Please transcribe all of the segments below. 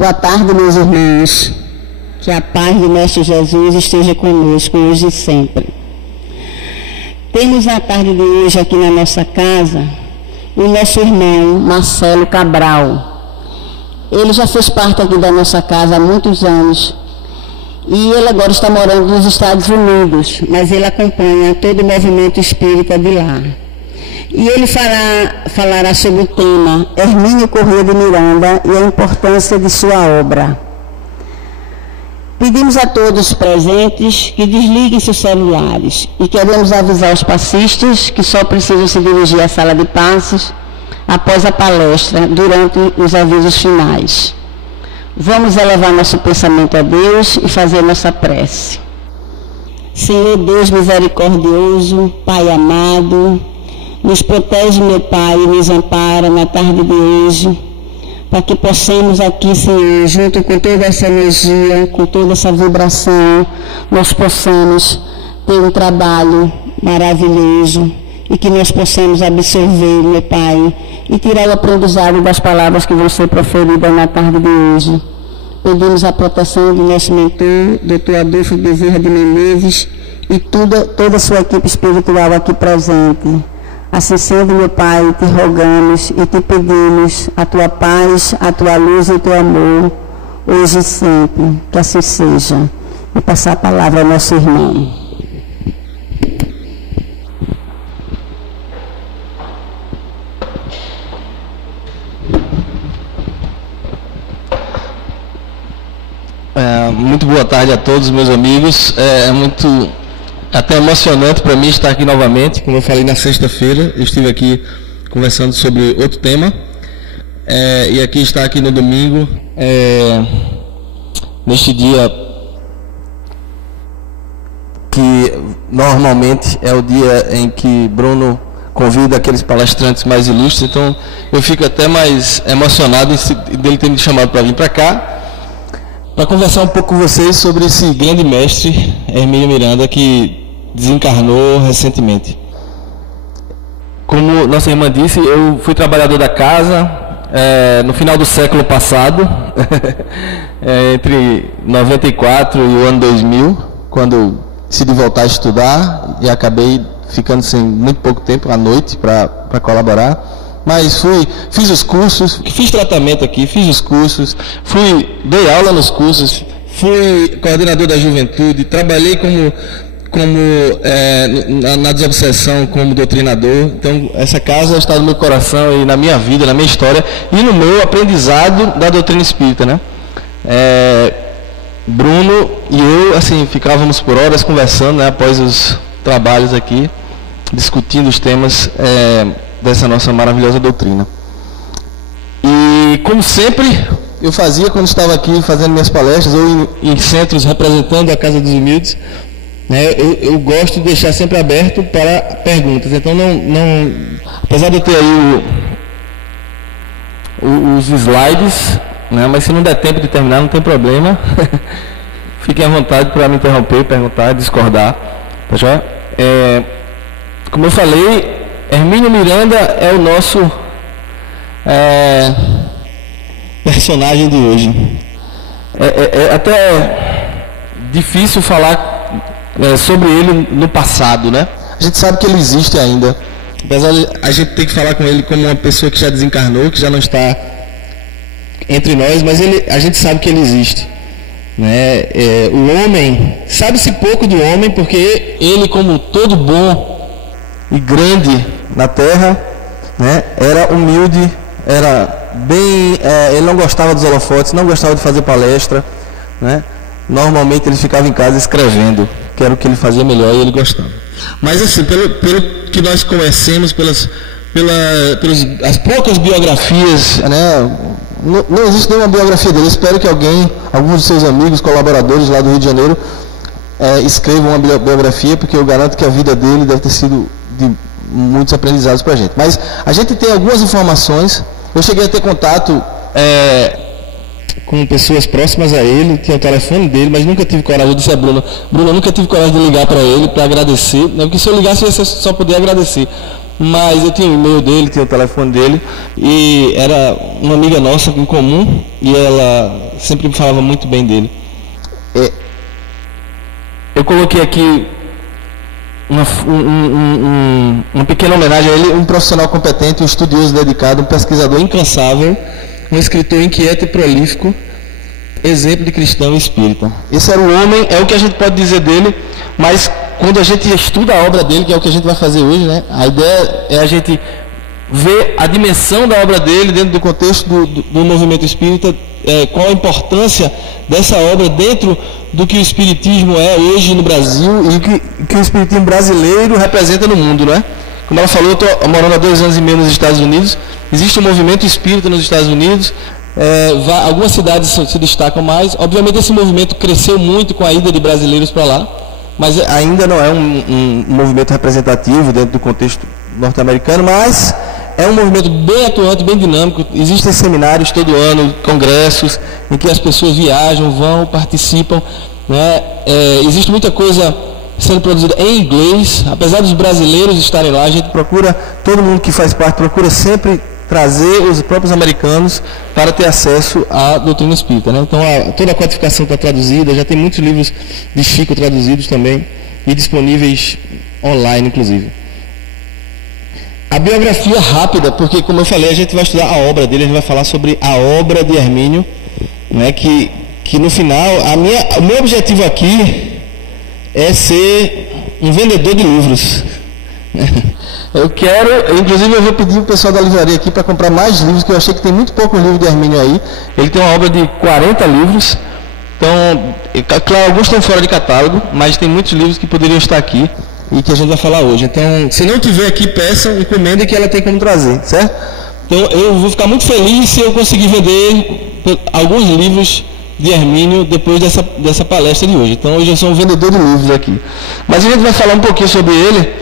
Boa tarde, meus irmãos. Que a paz do Mestre Jesus esteja conosco hoje e sempre. Temos na tarde de hoje aqui na nossa casa o nosso irmão Marcelo Cabral. Ele já fez parte aqui da nossa casa há muitos anos e ele agora está morando nos Estados Unidos, mas ele acompanha todo o movimento espírita de lá. E ele falará sobre o tema Hermínio Corrêa de Miranda e a importância de sua obra. Pedimos a todos presentes que desliguem seus celulares e queremos avisar os passistas que só precisam se dirigir à sala de passes após a palestra, durante os avisos finais. Vamos elevar nosso pensamento a Deus e fazer nossa prece. Senhor Deus misericordioso, Pai amado, nos protege, meu Pai, e nos ampara na tarde de hoje, para que possamos aqui, Senhor, junto com toda essa energia, com toda essa vibração, nós possamos ter um trabalho maravilhoso e que nós possamos absorver, meu Pai, e tirar o aprendizado das palavras que vão ser proferidas na tarde de hoje. Pedimos a proteção do nosso mentor, Dr. Adolfo Bezerra de Menezes, e toda a sua equipe espiritual aqui presente. Assim sendo, meu Pai, te rogamos e te pedimos a tua paz, a tua luz e o teu amor, hoje e sempre, que assim seja. E passar a palavra ao nosso irmão. Muito boa tarde a todos, meus amigos. É muito até emocionante para mim estar aqui novamente. Como eu falei na sexta-feira, eu estive aqui conversando sobre outro tema, e aqui está aqui no domingo, neste dia que normalmente é o dia em que Bruno convida aqueles palestrantes mais ilustres. Então eu fico até mais emocionado dele ter me chamado para vir para cá, para conversar um pouco com vocês sobre esse grande mestre, Hermínio Miranda, que desencarnou recentemente. Como nossa irmã disse, eu fui trabalhador da casa no final do século passado, entre 94 e o ano 2000, quando eu decidi voltar a estudar e acabei ficando sem muito pouco tempo à noite para colaborar. Mas fiz os cursos, fiz tratamento aqui, fiz os cursos, dei aula nos cursos, fui coordenador da juventude, trabalhei na desobsessão como doutrinador. Então essa casa está no meu coração e na minha vida, na minha história e no meu aprendizado da doutrina espírita, né? Bruno e eu, assim, ficávamos por horas conversando, né, após os trabalhos aqui, discutindo os temas dessa nossa maravilhosa doutrina. E como sempre eu fazia quando estava aqui fazendo minhas palestras ou em centros representando a Casa dos Humildes, né, eu gosto de deixar sempre aberto para perguntas. Então não apesar de eu ter aí os slides, né, mas se não der tempo de terminar não tem problema. Fiquem à vontade para me interromper, perguntar, discordar, tá joia? Como eu falei, Hermínio Miranda é o nosso personagem de hoje. É até difícil falar sobre ele no passado, né? A gente sabe que ele existe ainda, apesar de a gente ter que falar com ele como uma pessoa que já desencarnou, que já não está entre nós, mas a gente sabe que ele existe, né? O homem, sabe-se pouco do homem, porque ele, como todo bom e grande na Terra, né, era humilde, era bem, ele não gostava dos holofotes, não gostava de fazer palestra, né? Normalmente ele ficava em casa escrevendo, que era o que ele fazia melhor e ele gostava. Mas assim, pelo que nós conhecemos, pelas as poucas biografias, né, não existe nenhuma biografia dele. Eu espero que alguns de seus amigos, colaboradores lá do Rio de Janeiro, escrevam uma biografia, porque eu garanto que a vida dele deve ter sido de muitos aprendizados para a gente. Mas a gente tem algumas informações. Eu cheguei a ter contato com pessoas próximas a ele, tinha o telefone dele, mas nunca tive coragem. Eu disse a Bruna, eu nunca tive coragem de ligar para ele, para agradecer, né? Porque se eu ligasse, eu ia só poder agradecer. Mas eu tinha o e-mail dele, tinha o telefone dele, e era uma amiga nossa em comum, e ela sempre falava muito bem dele. Eu coloquei aqui uma pequena homenagem a ele, um profissional competente, um estudioso dedicado, um pesquisador incansável, um escritor inquieto e prolífico, exemplo de cristão e espírita. Esse era o homem, é o que a gente pode dizer dele, mas quando a gente estuda a obra dele, que é o que a gente vai fazer hoje, né, a ideia é a gente ver a dimensão da obra dele dentro do contexto do movimento espírita, qual a importância dessa obra dentro do que o espiritismo é hoje no Brasil e que o espiritismo brasileiro representa no mundo, né? Como ela falou, eu estou morando há 2 anos e meio nos Estados Unidos, existe um movimento espírita nos Estados Unidos, algumas cidades se destacam mais, obviamente esse movimento cresceu muito com a ida de brasileiros para lá, mas ainda não é um movimento representativo dentro do contexto norte-americano, mas é um movimento bem atuante, bem dinâmico. Existem seminários todo ano, congressos, em que as pessoas viajam, vão, participam, né? Existe muita coisa sendo produzida em inglês, apesar dos brasileiros estarem lá, a gente procura, todo mundo que faz parte, procura sempre trazer os próprios americanos para ter acesso à doutrina espírita, né? Então toda a codificação está traduzida, já tem muitos livros de Chico traduzidos também e disponíveis online, inclusive. A biografia rápida, porque como eu falei, a gente vai estudar a obra dele, a gente vai falar sobre a obra de Hermínio, né? Que no final, o meu objetivo aqui é ser um vendedor de livros. Inclusive eu vou pedir o pessoal da livraria aqui para comprar mais livros, que eu achei que tem muito poucos livros de Hermínio aí. Ele tem uma obra de 40 livros, então, claro, alguns estão fora de catálogo, mas tem muitos livros que poderiam estar aqui e que a gente vai falar hoje. Então, se não tiver aqui, peçam, encomendem que ela tem como trazer, certo? Então, eu vou ficar muito feliz se eu conseguir vender alguns livros de Hermínio depois dessa palestra de hoje. Então, hoje eu sou um vendedor de livros aqui. Mas a gente vai falar um pouquinho sobre ele.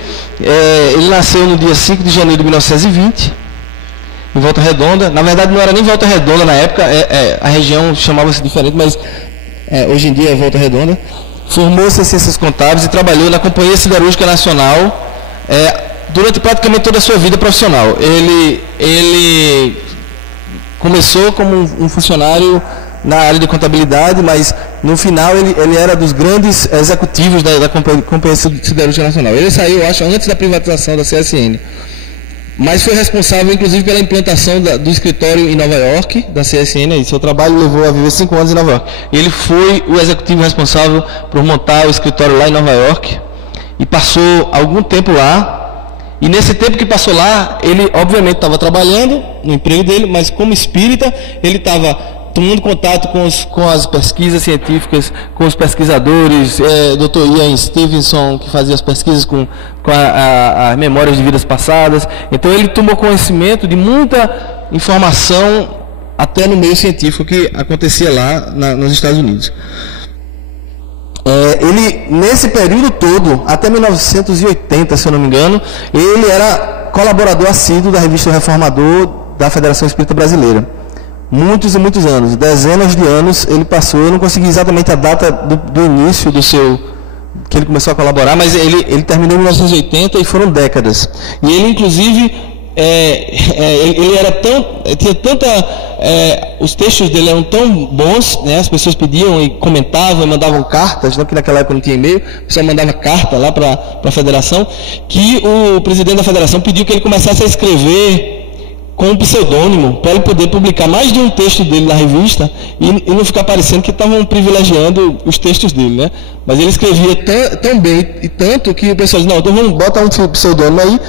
Ele nasceu no dia 5 de janeiro de 1920, em Volta Redonda. Na verdade, não era nem Volta Redonda na época, a região chamava-se diferente, mas hoje em dia é Volta Redonda. Formou-se em Ciências Contábeis e trabalhou na Companhia Siderúrgica Nacional durante praticamente toda a sua vida profissional. Ele começou como um funcionário na área de contabilidade, mas no final ele era dos grandes executivos da Companhia Siderúrgica Nacional. Ele saiu, acho, antes da privatização da CSN, mas foi responsável, inclusive, pela implantação do escritório em Nova York, da CSN. E seu trabalho levou a viver 5 anos em Nova York. Ele foi o executivo responsável por montar o escritório lá em Nova York e passou algum tempo lá. E nesse tempo que passou lá, ele obviamente estava trabalhando no emprego dele, mas como espírita, ele estava tomando contato com as pesquisas científicas, com os pesquisadores, Dr. Ian Stevenson, que fazia as pesquisas com as memórias de vidas passadas. Então ele tomou conhecimento de muita informação, até no meio científico, que acontecia lá nos Estados Unidos. Ele, nesse período todo, até 1980, se eu não me engano, ele era colaborador assíduo da revista Reformador da Federação Espírita Brasileira. Muitos e muitos anos, dezenas de anos ele passou. Eu não consegui exatamente a data do início que ele começou a colaborar, mas ele terminou em 1980 e foram décadas. E ele, inclusive, ele era tinha tanta, os textos dele eram tão bons, né? As pessoas pediam e comentavam e mandavam cartas, né? Porque naquela época não tinha e-mail, o pessoal mandava carta lá para a federação, que o presidente da federação pediu que ele começasse a escrever com um pseudônimo, para ele poder publicar mais de um texto dele na revista e não ficar parecendo que estavam privilegiando os textos dele, né? Mas ele escrevia tão bem e tanto que o pessoal disse, não, então vamos botar um pseudônimo aí,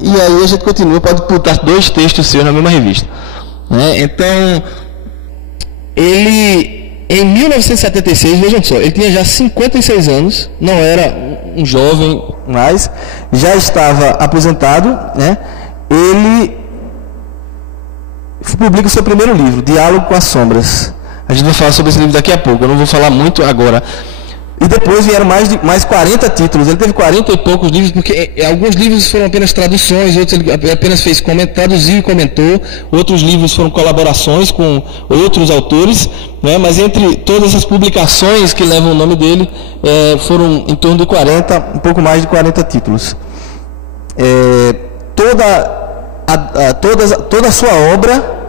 e aí a gente continua, pode botar 2 textos seus na mesma revista. Né? Então, ele, em 1976, vejam só, ele tinha já 56 anos, não era um jovem mais, já estava aposentado, né? Ele publica o seu primeiro livro, Diálogo com as Sombras. A gente vai falar sobre esse livro daqui a pouco, eu não vou falar muito agora. E depois vieram mais 40 títulos. Ele teve 40 e poucos livros, porque alguns livros foram apenas traduções, outros ele apenas traduziu e comentou, outros livros foram colaborações com outros autores, né? Mas entre todas essas publicações que levam o nome dele, foram em torno de 40, um pouco mais de 40 títulos. Toda a sua obra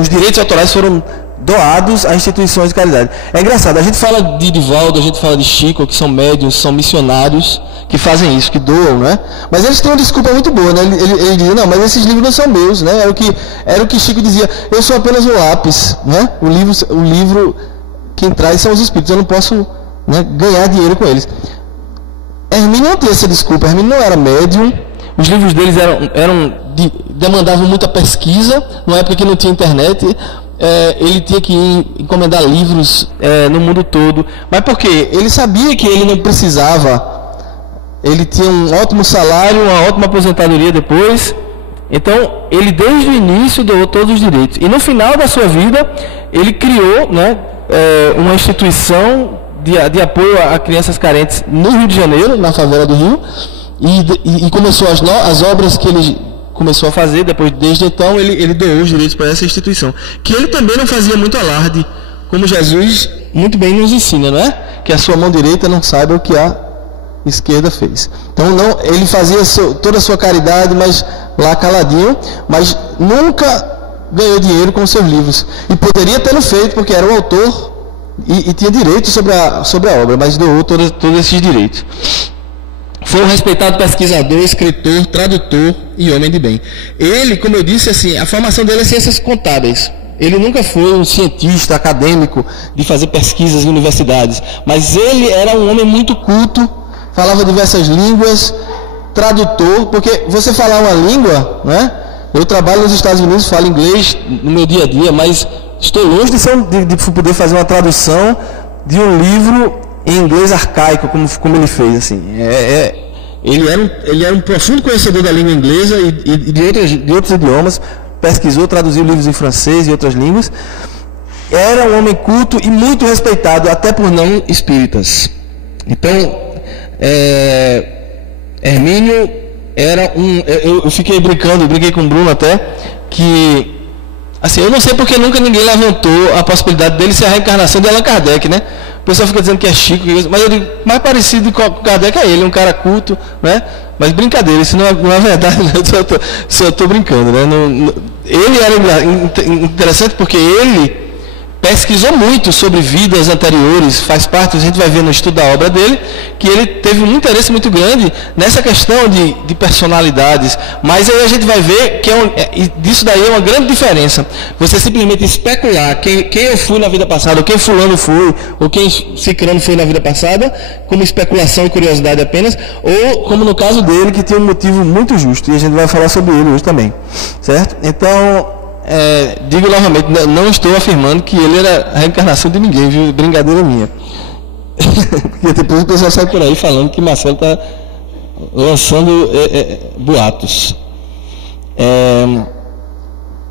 os direitos autorais foram doados a instituições de caridade. É engraçado, a gente fala de Divaldo, a gente fala de Chico, que são médiuns, são missionários, que fazem isso, que doam, né? Mas eles têm uma desculpa muito boa, né? Ele diz, não, mas esses livros não são meus, né? Era o que Chico dizia, eu sou apenas um lápis, né? O livro quem traz são os espíritos, eu não posso, né, ganhar dinheiro com eles. Hermínio não tinha essa desculpa, Hermínio não era médium, os livros deles demandavam muita pesquisa, numa época que não tinha internet. Ele tinha que encomendar livros no mundo todo. Mas por quê? Ele sabia que ele não precisava. Ele tinha um ótimo salário, uma ótima aposentadoria depois. Então, ele desde o início doou todos os direitos. E no final da sua vida, ele criou, né, uma instituição de apoio a crianças carentes no Rio de Janeiro, na favela do Rio. E começou as obras que ele começou a fazer, desde então ele doou os direitos para essa instituição, que ele também não fazia muito alarde, como Jesus muito bem nos ensina, não é? Que a sua mão direita não saiba o que a esquerda fez. Então ele fazia toda a sua caridade, mas lá caladinho, mas nunca ganhou dinheiro com os seus livros, e poderia tê-lo feito, porque era o autor e tinha direito sobre a obra, mas doou todos esses direitos. Foi um respeitado pesquisador, escritor, tradutor e homem de bem. Ele, como eu disse, assim, a formação dele é ciências contábeis. Ele nunca foi um cientista acadêmico de fazer pesquisas em universidades, mas ele era um homem muito culto, falava diversas línguas, tradutor, porque você falar uma língua, né? Eu trabalho nos Estados Unidos, falo inglês no meu dia a dia, mas estou longe de poder fazer uma tradução de um livro em inglês arcaico, como ele fez, assim. Ele era um profundo conhecedor da língua inglesa e de outros idiomas, pesquisou, traduziu livros em francês e outras línguas. Era um homem culto e muito respeitado, até por não espíritas. Então, Hermínio era eu brinquei com o Bruno até, que, assim, eu não sei porque nunca ninguém levantou a possibilidade dele ser a reencarnação de Allan Kardec, né? O pessoal fica dizendo que é Chico, mas eu digo, mais parecido com Kardec é ele, um cara culto, né? Mas brincadeira, isso não é verdade, né? Eu estou brincando, né? Ele era interessante porque ele pesquisou muito sobre vidas anteriores, faz parte, a gente vai ver no estudo da obra dele, que ele teve um interesse muito grande nessa questão de personalidades, mas aí a gente vai ver que disso daí é uma grande diferença. Você simplesmente especular quem eu fui na vida passada, ou quem fulano foi, ou quem cicrano foi na vida passada, como especulação e curiosidade apenas, ou como no caso dele, que tem um motivo muito justo, e a gente vai falar sobre ele hoje também, certo? Então, digo novamente, não estou afirmando que ele era a reencarnação de ninguém, viu? Brincadeira minha. Porque depois o pessoal sai por aí falando que Marcelo está lançando boatos.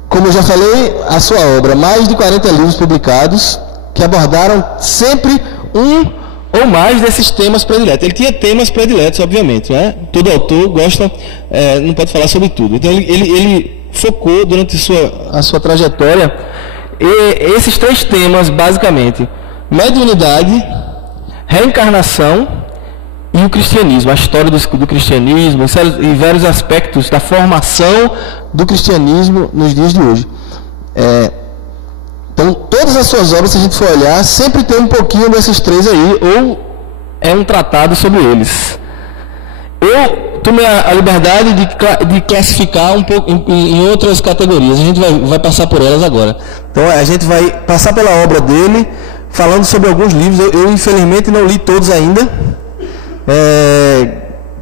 Como eu já falei, a sua obra, mais de 40 livros publicados, que abordaram sempre um ou mais desses temas prediletos. Ele tinha temas prediletos, obviamente, né? Todo autor gosta, não pode falar sobre tudo. Então ele focou durante a sua trajetória esses 3 temas, basicamente: mediunidade, reencarnação e o cristianismo, a história do cristianismo e vários aspectos da formação do cristianismo nos dias de hoje. Então, todas as suas obras, se a gente for olhar, sempre tem um pouquinho desses 3 aí, ou é um tratado sobre eles. Eu tomei a liberdade de classificar um pouco em outras categorias. A gente vai passar por elas agora. Então, a gente vai passar pela obra dele, falando sobre alguns livros. Eu infelizmente não li todos ainda.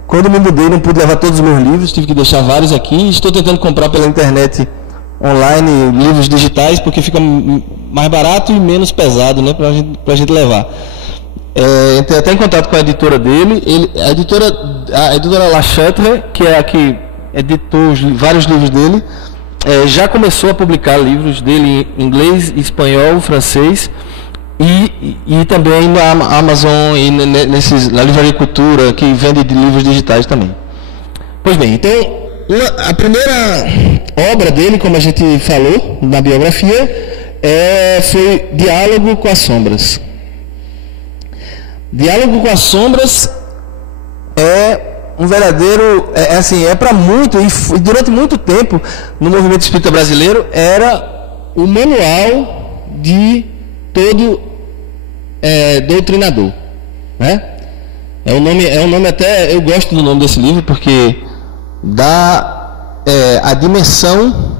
Quando me mudei, não pude levar todos os meus livros, tive que deixar vários aqui. Estou tentando comprar pela internet online livros digitais, porque fica mais barato e menos pesado, né, para a gente levar. Entrei até em contato com a editora dele, a editora La Chatre, que é a que editou vários livros dele, já começou a publicar livros dele em inglês, espanhol, francês, e também na Amazon e na Livraria Cultura, que vende de livros digitais também. Pois bem, então, a primeira obra dele, como a gente falou na biografia, foi Diálogo com as Sombras. Diálogo com as Sombras é um verdadeiro, é para muito, e durante muito tempo, no movimento espírita brasileiro, era o manual de todo doutrinador, né? É um nome até, eu gosto do nome desse livro, porque dá a dimensão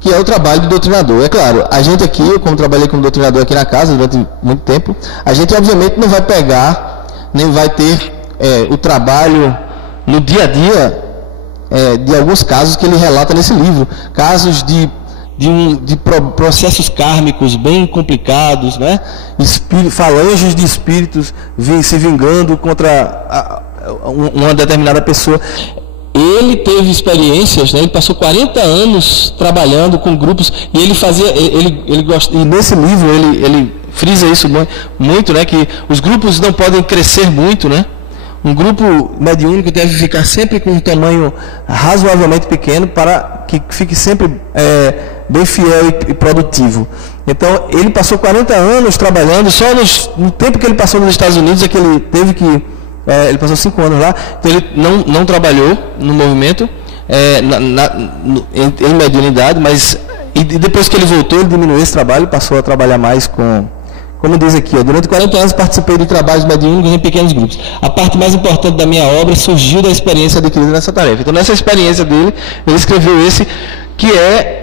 que é o trabalho do doutrinador. É claro, a gente aqui, eu como trabalhei como doutrinador aqui na casa durante muito tempo, a gente obviamente não vai pegar, nem vai ter o trabalho no dia a dia de alguns casos que ele relata nesse livro. Casos de processos kármicos bem complicados, né? Falanges de espíritos se vingando contra uma determinada pessoa. Ele teve experiências, né? Ele passou 40 anos trabalhando com grupos e ele fazia, ele gosta, e nesse livro ele frisa isso muito, né? Que os grupos não podem crescer muito, né? Um grupo mediúnico deve ficar sempre com um tamanho razoavelmente pequeno para que fique sempre bem fiel e produtivo. Então, ele passou 40 anos trabalhando, só no tempo que ele passou nos Estados Unidos é que ele teve que... ele passou 5 anos lá, então ele não trabalhou no movimento em mediunidade, mas e depois que ele voltou, ele diminuiu esse trabalho, passou a trabalhar mais com... Como diz aqui, durante 40 anos participei de trabalhos mediúnicos em pequenos grupos. A parte mais importante da minha obra surgiu da experiência adquirida nessa tarefa. Então, nessa experiência dele, ele escreveu esse, que é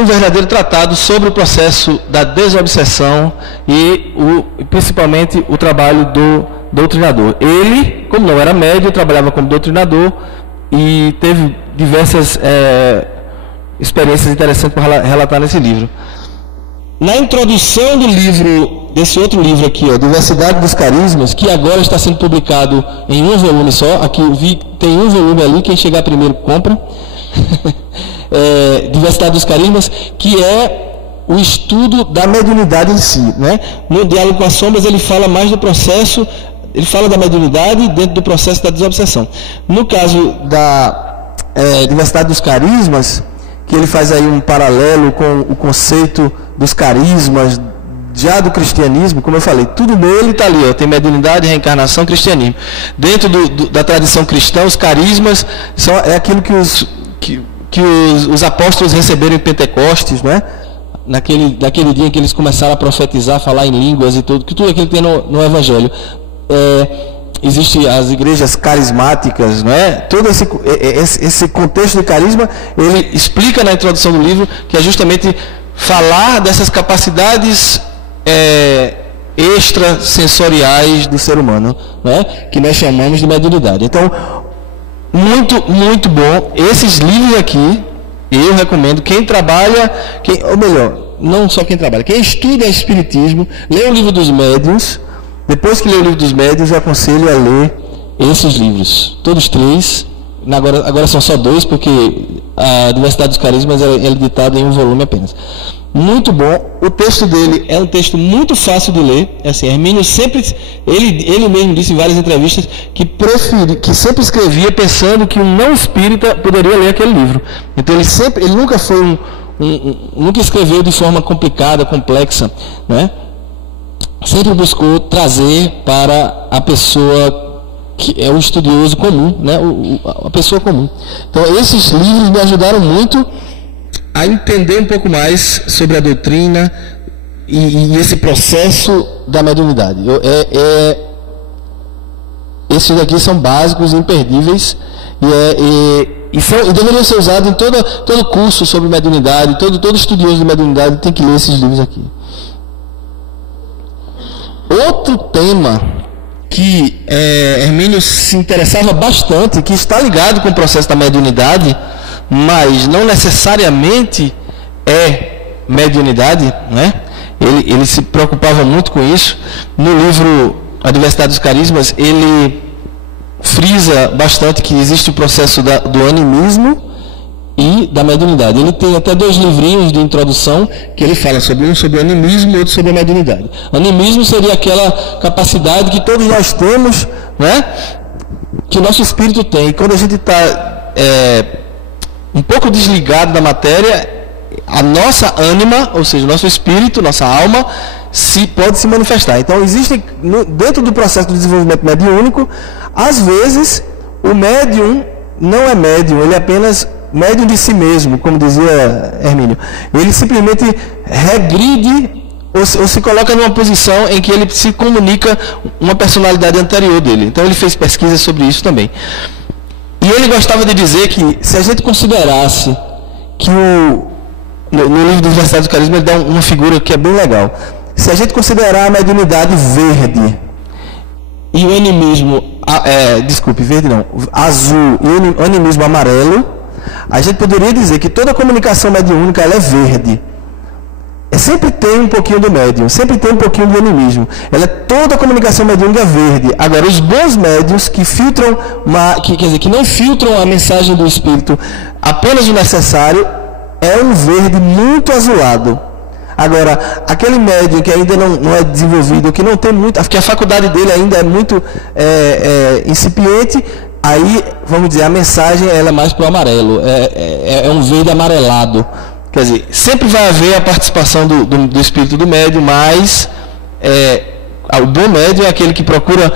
um verdadeiro tratado sobre o processo da desobsessão e principalmente o trabalho do doutrinador. Ele, como não era médium, trabalhava como doutrinador e teve diversas experiências interessantes para relatar nesse livro. Na introdução do livro, desse outro livro aqui, Diversidade dos Carismas, que agora está sendo publicado em um volume só, aqui eu vi, tem um volume ali, quem chegar primeiro compra, Diversidade dos Carismas, que é o estudo da mediunidade em si, né? No Diálogo com as Sombras ele fala mais do processo, ele fala da mediunidade dentro do processo da desobsessão. No caso da Diversidade dos Carismas, que ele faz aí um paralelo com o conceito dos carismas já do cristianismo, como eu falei, tudo nele está ali, tem mediunidade, reencarnação, cristianismo. Dentro da tradição cristã, os carismas é aquilo que os apóstolos receberam em Pentecostes, né? Naquele dia em que eles começaram a profetizar, falar em línguas e tudo aquilo que tem no Evangelho. Existem as igrejas carismáticas, não é? Todo esse contexto de carisma, ele explica na introdução do livro, que é justamente falar dessas capacidades extrasensoriais do ser humano, não é? Que nós chamamos de mediunidade. Então, muito, muito bom. Esses livros aqui, eu recomendo, quem trabalha, ou melhor, não só quem trabalha, quem estuda Espiritismo, lê o livro dos médiuns. Depois que lê o livro dos médiuns, eu aconselho a ler esses livros, todos 3. Agora são só 2, porque a Diversidade dos Carismas é editada em um volume apenas. Muito bom. O texto dele é um texto muito fácil de ler. Assim, Hermínio sempre, ele mesmo disse em várias entrevistas que sempre escrevia pensando que um não espírita poderia ler aquele livro. Então ele nunca foi nunca escreveu de forma complicada, complexa, né? Sempre buscou trazer para a pessoa que é o estudioso comum, né? A pessoa comum. Então, esses livros me ajudaram muito a entender um pouco mais sobre a doutrina e esse processo da mediunidade. Esses daqui são básicos, imperdíveis, e deveriam ser usados em todo curso sobre mediunidade. Todo estudioso de mediunidade tem que ler esses livros aqui. Outro tema que Hermínio se interessava bastante, que está ligado com o processo da mediunidade, mas não necessariamente é mediunidade, né? Ele se preocupava muito com isso. No livro A Diversidade dos Carismas, ele frisa bastante que existe o processo do animismo e da mediunidade. Ele tem até 2 livrinhos de introdução que ele fala sobre um sobre o animismo e outro sobre a mediunidade. Animismo seria aquela capacidade que todos nós temos, né? Que o nosso espírito tem. E quando a gente está um pouco desligado da matéria, a nossa ânima, ou seja, o nosso espírito, nossa alma, pode se manifestar. Então, existe dentro do processo do desenvolvimento mediúnico, às vezes, o médium não é médium, ele é apenas médium de si mesmo, como dizia Hermínio. Ele simplesmente regride ou se coloca numa posição em que ele se comunica uma personalidade anterior dele. Então ele fez pesquisa sobre isso também. E ele gostava de dizer que se a gente considerasse que no livro dos Versátios do Carisma ele dá uma figura que é bem legal. Se a gente considerar a mediunidade verde e o animismo, verde não, azul e o animismo amarelo, a gente poderia dizer que toda comunicação mediúnica ela é verde. Sempre tem um pouquinho do médium, sempre tem um pouquinho do animismo. Toda a comunicação mediúnica é verde. Agora, os bons médiuns que filtram, que não filtram a mensagem do espírito apenas o necessário, é um verde muito azulado. Agora, aquele médium que ainda não é desenvolvido, que não tem muito, que a faculdade dele ainda é muito incipiente, aí, vamos dizer, a mensagem ela é mais para o amarelo, é um verde amarelado. Quer dizer, sempre vai haver a participação do espírito do médium, mas o bom médium é aquele que procura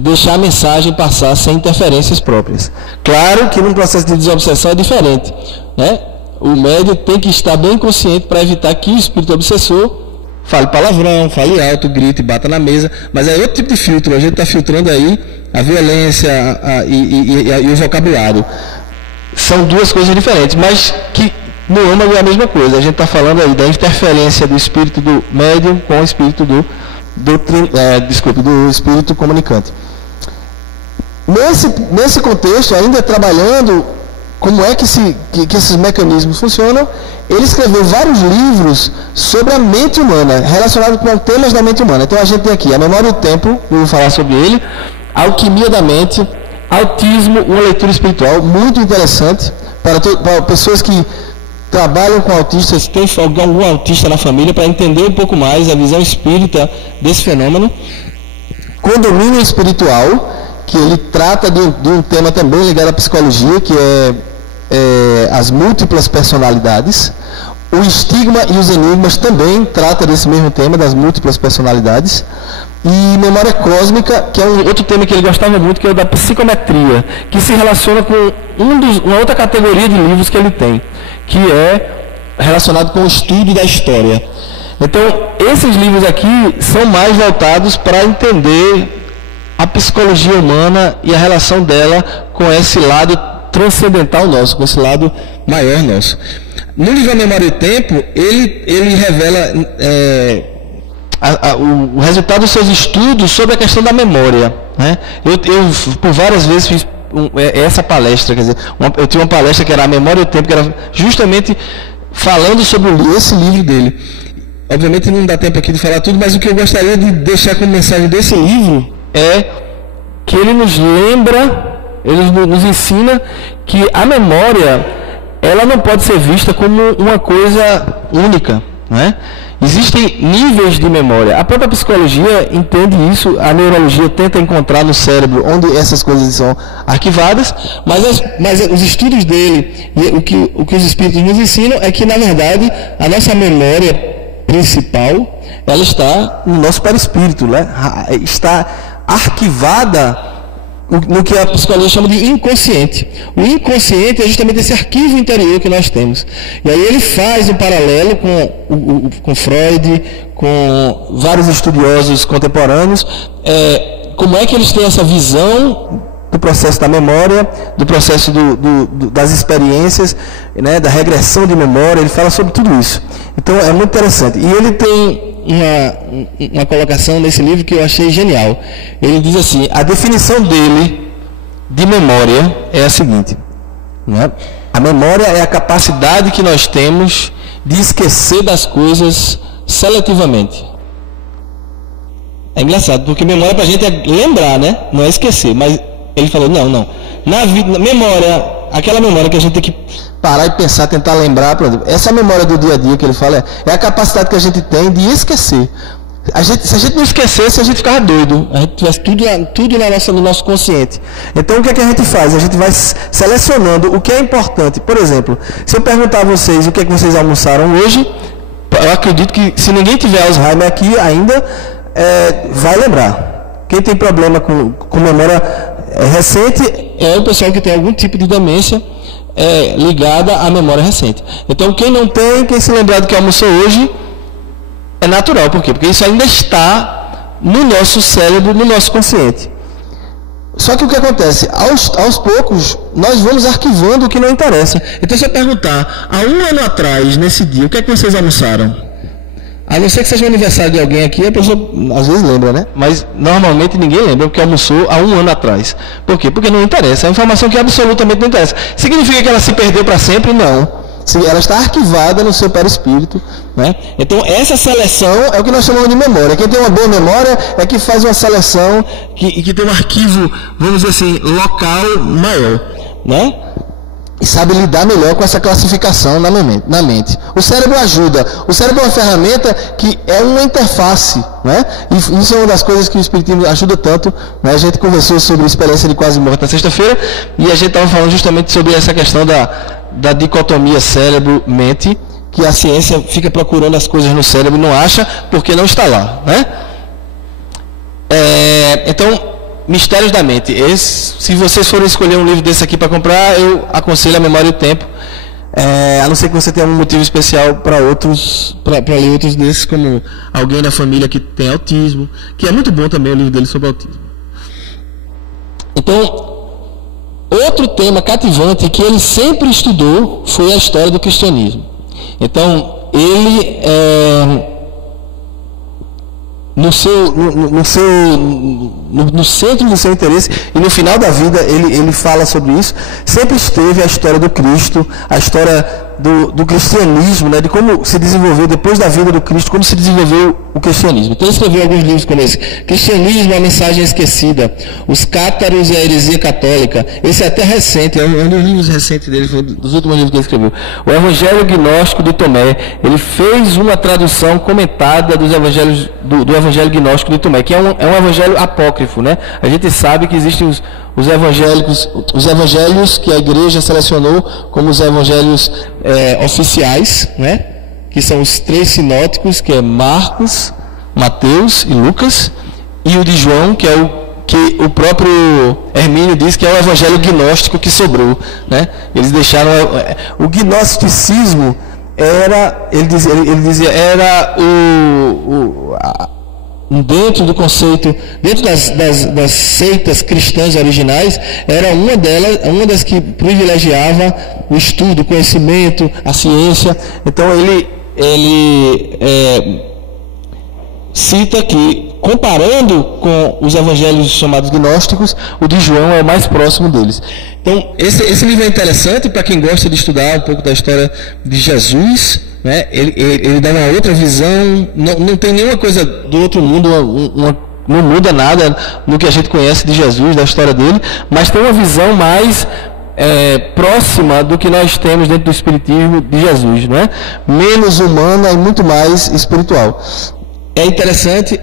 deixar a mensagem passar sem interferências próprias. Claro que num processo de desobsessão é diferente, né? O médium tem que estar bem consciente para evitar que o espírito obsessor fale palavrão, fale alto, grite, bata na mesa, mas é outro tipo de filtro. A gente está filtrando aí a violência e o vocabulário. São duas coisas diferentes, mas que no âmago é a mesma coisa. A gente está falando aí da interferência do espírito do médium com o espírito do espírito comunicante. Nesse contexto, ainda trabalhando como é que esses mecanismos funcionam, ele escreveu vários livros sobre a mente humana, relacionados com temas da mente humana. Então a gente tem aqui A Memória do Tempo, eu vou falar sobre ele, Alquimia da Mente, Autismo, uma leitura espiritual, muito interessante para pessoas que trabalham com autistas, tem algum autista na família, para entender um pouco mais a visão espírita desse fenômeno. Condomínio Espiritual, que ele trata de um tema também ligado à psicologia, que é as múltiplas personalidades. O Estigma e os Enigmas também trata desse mesmo tema, das múltiplas personalidades. E Memória Cósmica, que é um outro tema que ele gostava muito, que é o da psicometria, que se relaciona com uma outra categoria de livros que ele tem, que é relacionado com o estudo da história. Então, esses livros aqui são mais voltados para entender a psicologia humana e a relação dela com esse lado transcendental nosso, com esse lado maior nosso. No livro A Memória e o Tempo, ele revela o resultado dos seus estudos sobre a questão da memória, né? Eu por várias vezes fiz essa palestra, quer dizer, eu tinha uma palestra que era A Memória e o Tempo, que era justamente falando sobre esse livro dele. Obviamente não dá tempo aqui de falar tudo, mas o que eu gostaria de deixar como mensagem desse livro é que ele nos lembra, ele nos ensina que a memória, ela não pode ser vista como uma coisa única, né? Existem níveis de memória. A própria psicologia entende isso, a neurologia tenta encontrar no cérebro onde essas coisas são arquivadas, mas os estudos dele e o que os espíritos nos ensinam é que, na verdade, a nossa memória principal, ela está no nosso perispírito, né? Está arquivada no que a psicologia chama de inconsciente. O inconsciente é justamente esse arquivo interior que nós temos. E aí ele faz um paralelo com Freud, com vários estudiosos contemporâneos, como é que eles têm essa visão do processo da memória, do processo das experiências, né, da regressão de memória. Ele fala sobre tudo isso. Então é muito interessante. E ele tem uma colocação nesse livro que eu achei genial. Ele diz assim: a definição dele de memória é a seguinte, né? A memória é a capacidade que nós temos de esquecer das coisas seletivamente. É engraçado, porque memória pra gente é lembrar, né? Não é esquecer. Mas ele falou, não. Na vida, memória, aquela memória que a gente tem que parar e pensar, tentar lembrar, por exemplo, essa memória do dia a dia que ele fala é a capacidade que a gente tem de esquecer. Se a gente não esquecesse, a gente ficava doido. A gente tivesse tudo no nosso consciente. Então, o que é que a gente faz? A gente vai selecionando o que é importante. Por exemplo, se eu perguntar a vocês o que é que vocês almoçaram hoje, eu acredito que se ninguém tiver Alzheimer aqui ainda, vai lembrar. Quem tem problema com memória recente é o pessoal que tem algum tipo de demência ligada à memória recente. Então, quem não tem, quem se lembrar do que almoçou hoje, é natural. Por quê? Porque isso ainda está no nosso cérebro, no nosso consciente. Só que o que acontece? Aos poucos, nós vamos arquivando o que não interessa. Então, se eu perguntar, há um ano atrás, nesse dia, o que é que vocês almoçaram? A não ser que seja o aniversário de alguém aqui, a pessoa às vezes lembra, né? Mas normalmente ninguém lembra porque almoçou há um ano atrás. Por quê? Porque não interessa. É uma informação que absolutamente não interessa. Significa que ela se perdeu para sempre? Não. Ela está arquivada no seu perispírito, né? Então, essa seleção é o que nós chamamos de memória. Quem tem uma boa memória é que faz uma seleção que tem um arquivo, vamos dizer assim, local maior, né? E sabe lidar melhor com essa classificação na mente. O cérebro ajuda. O cérebro é uma ferramenta que é uma interface, né? E isso é uma das coisas que o Espiritismo ajuda tanto, né? A gente conversou sobre a experiência de quase morte na sexta-feira e a gente estava falando justamente sobre essa questão da dicotomia cérebro-mente, que a ciência fica procurando as coisas no cérebro e não acha porque não está lá, né? Então, Mistérios da Mente. Se vocês forem escolher um livro desse aqui para comprar, eu aconselho A Memória e o Tempo. A não ser que você tenha um motivo especial para ler outros desses, como alguém da família que tem autismo, que é muito bom também o livro dele sobre autismo. Então, outro tema cativante que ele sempre estudou foi a história do cristianismo. Então, ele no centro do seu interesse e no final da vida ele fala sobre isso. Sempre esteve a história do Cristo, a história do cristianismo, né, de como se desenvolveu depois da vida do Cristo, como se desenvolveu o cristianismo. Então ele escreveu alguns livros como esse: Cristianismo, a Mensagem Esquecida, Os Cátaros e a Heresia Católica. Esse é até recente, é um dos livros recentes dele, foi um dos últimos livros que ele escreveu. O Evangelho Gnóstico de Tomé. Ele fez uma tradução comentada dos evangelhos do Evangelho Gnóstico de Tomé, que é um evangelho apócrifo, né? A gente sabe que existem os evangelhos que a igreja selecionou como os evangelhos oficiais, né? Que são os 3 sinóticos, que é Marcos, Mateus e Lucas, e o de João, que é que o próprio Hermínio diz que é o evangelho gnóstico que sobrou, né? Eles deixaram o gnosticismo ele dizia dentro do conceito, dentro das seitas cristãs originais, era uma das que privilegiava o estudo, o conhecimento, a ciência. Então ele cita que, comparando com os evangelhos chamados gnósticos, o de João é o mais próximo deles. Então, esse livro é interessante para quem gosta de estudar um pouco da história de Jesus, né? Ele dá uma outra visão, não tem nenhuma coisa do outro mundo, não muda nada no que a gente conhece de Jesus, da história dele, mas tem uma visão mais próxima do que nós temos dentro do Espiritismo de Jesus, né? Menos humana e muito mais espiritual. É interessante,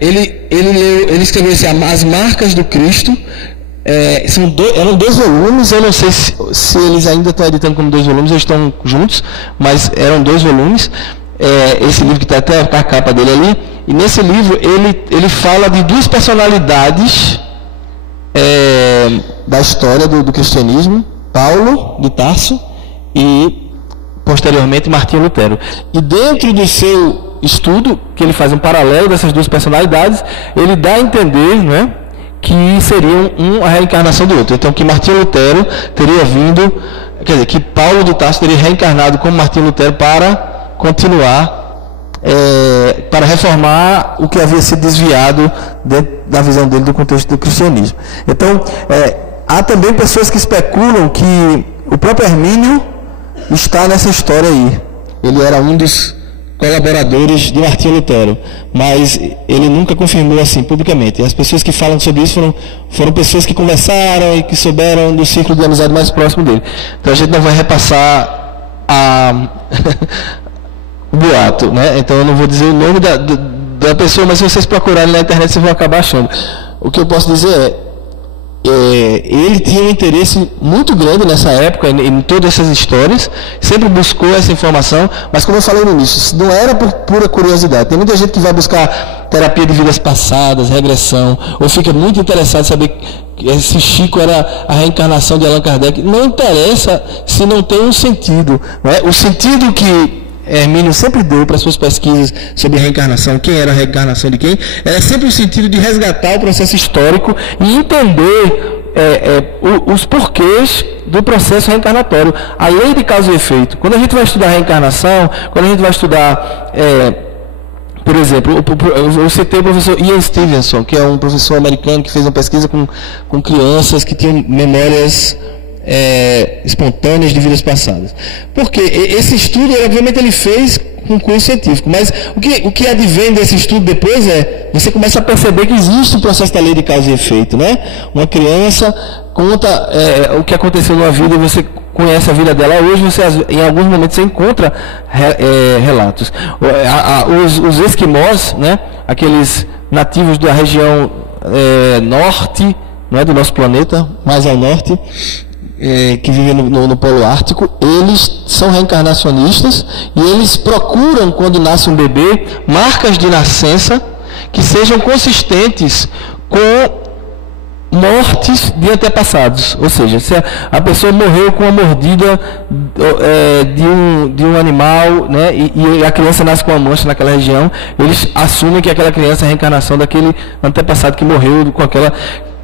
ele escreveu assim, As Marcas do Cristo. Eram 2 volumes, eu não sei se eles ainda estão editando como 2 volumes, eles estão juntos, mas eram 2 volumes. Esse livro que está até a capa dele ali, e nesse livro ele fala de 2 personalidades da história do cristianismo: Paulo de Tarso e posteriormente Martinho Lutero. E dentro do seu estudo, que ele faz um paralelo dessas 2 personalidades, ele dá a entender, né, que seriam a reencarnação do outro. Então, que Martinho Lutero teria vindo, quer dizer, que Paulo de Tarso teria reencarnado como Martinho Lutero para continuar, para reformar o que havia sido desviado dentro da visão dele do contexto do cristianismo. Então, há também pessoas que especulam que o próprio Hermínio está nessa história aí. Ele era um dos colaboradores de Martinho Lutero, mas ele nunca confirmou assim publicamente. E as pessoas que falam sobre isso foram pessoas que conversaram e que souberam do círculo de amizade mais próximo dele. Então a gente não vai repassar o boato, né? Então eu não vou dizer o nome da pessoa, mas se vocês procurarem na internet vocês vão acabar achando. O que eu posso dizer ele tinha um interesse muito grande nessa época, em todas essas histórias, sempre buscou essa informação, mas como eu falei no início, não era por pura curiosidade. Tem muita gente que vai buscar terapia de vidas passadas, regressão, ou fica muito interessado em saber se Chico era a reencarnação de Allan Kardec. Não interessa se não tem um sentido. Não é? O sentido que Hermínio sempre deu para suas pesquisas sobre reencarnação, quem era a reencarnação de quem, era sempre o sentido de resgatar o processo histórico e entender os porquês do processo reencarnatório, a lei de causa e efeito. Quando a gente vai estudar reencarnação, quando a gente vai estudar, por exemplo, eu citei o professor Ian Stevenson, que é um professor americano que fez uma pesquisa com crianças que tinham memórias espontâneas de vidas passadas. Porque esse estudo, obviamente, ele fez com cunho científico, mas o que advém desse estudo depois você começa a perceber que existe o processo da lei de causa e efeito, né? Uma criança conta o que aconteceu na vida e você conhece a vida dela hoje, em alguns momentos você encontra relatos. Os esquimós, né? Aqueles nativos da região norte, não é, do nosso planeta, mais ao norte, que vivem no Polo Ártico, eles são reencarnacionistas e eles procuram, quando nasce um bebê, marcas de nascença que sejam consistentes com mortes de antepassados. Ou seja, se a pessoa morreu com a mordida de um animal, né, e a criança nasce com uma mancha naquela região, eles assumem que aquela criança é a reencarnação daquele antepassado que morreu com aquela...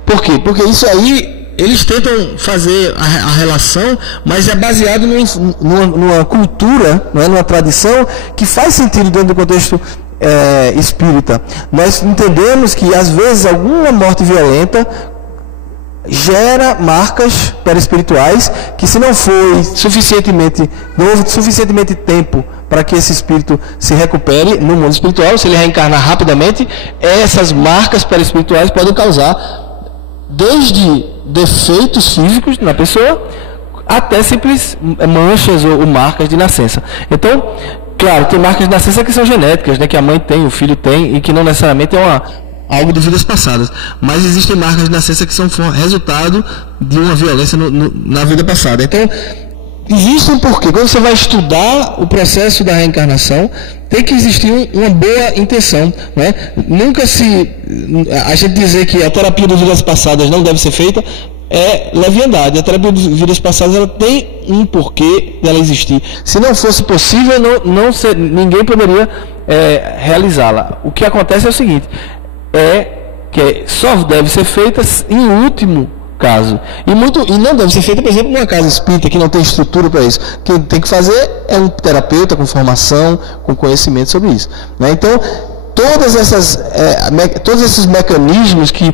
Por quê? Porque isso aí... Eles tentam fazer a relação, mas é baseado numa cultura, não é, numa tradição que faz sentido dentro do contexto espírita. Nós entendemos que, às vezes, alguma morte violenta gera marcas perispirituais que, se não houve suficientemente tempo para que esse espírito se recupere no mundo espiritual, se ele reencarnar rapidamente, essas marcas perispirituais podem causar desde defeitos físicos na pessoa até simples manchas ou marcas de nascença. Então, claro, tem marcas de nascença que são genéticas, né, que a mãe tem, o filho tem, e que não necessariamente é algo de vidas passadas. Mas existem marcas de nascença que são resultado de uma violência na vida passada. Então, existe um porquê. Quando você vai estudar o processo da reencarnação, tem que existir uma boa intenção, né? Nunca a gente dizer que a terapia de vidas passadas não deve ser feita é leviandade. A terapia de vidas passadas, ela tem um porquê dela existir. Se não fosse possível, ninguém poderia realizá-la. O que acontece é o seguinte, que só deve ser feita em último caso. E não deve ser feita, por exemplo, numa casa espírita que não tem estrutura para isso. Quem tem que fazer é um terapeuta com formação, com conhecimento sobre isso, né? Então, todos esses mecanismos que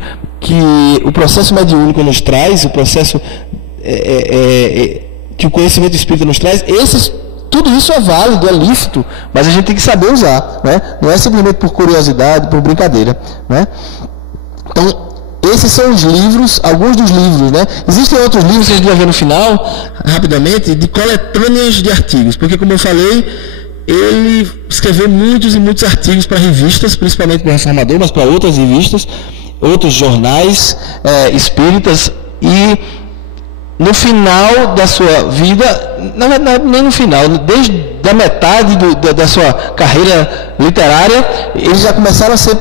o processo mediúnico nos traz, o processo que o conhecimento espírita nos traz, tudo isso é válido, é lícito, mas a gente tem que saber usar, né? Não é simplesmente por curiosidade, por brincadeira, né? Então, esses são os livros, alguns dos livros, né? Existem outros livros que a gente vai ver no final, rapidamente, de coletâneas de artigos, porque, como eu falei, ele escreveu muitos e muitos artigos para revistas, principalmente para o Reformador, mas para outras revistas, outros jornais espíritas, e no final da sua vida, na verdade, nem no final, desde a metade da sua carreira literária, eles já começaram a ser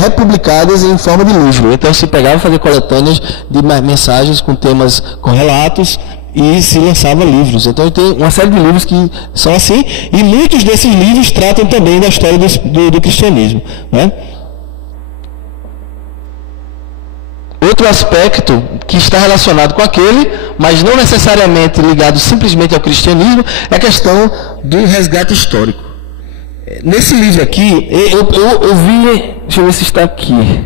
republicadas em forma de livro. Então se pegava fazer coletâneas de mensagens com temas, com relatos, e se lançava livros. Então tem uma série de livros que são assim, e muitos desses livros tratam também da história do cristianismo, né? Outro aspecto que está relacionado com aquele, mas não necessariamente ligado simplesmente ao cristianismo, é a questão do resgate histórico. Nesse livro aqui, eu vi... Deixa eu ver se está aqui.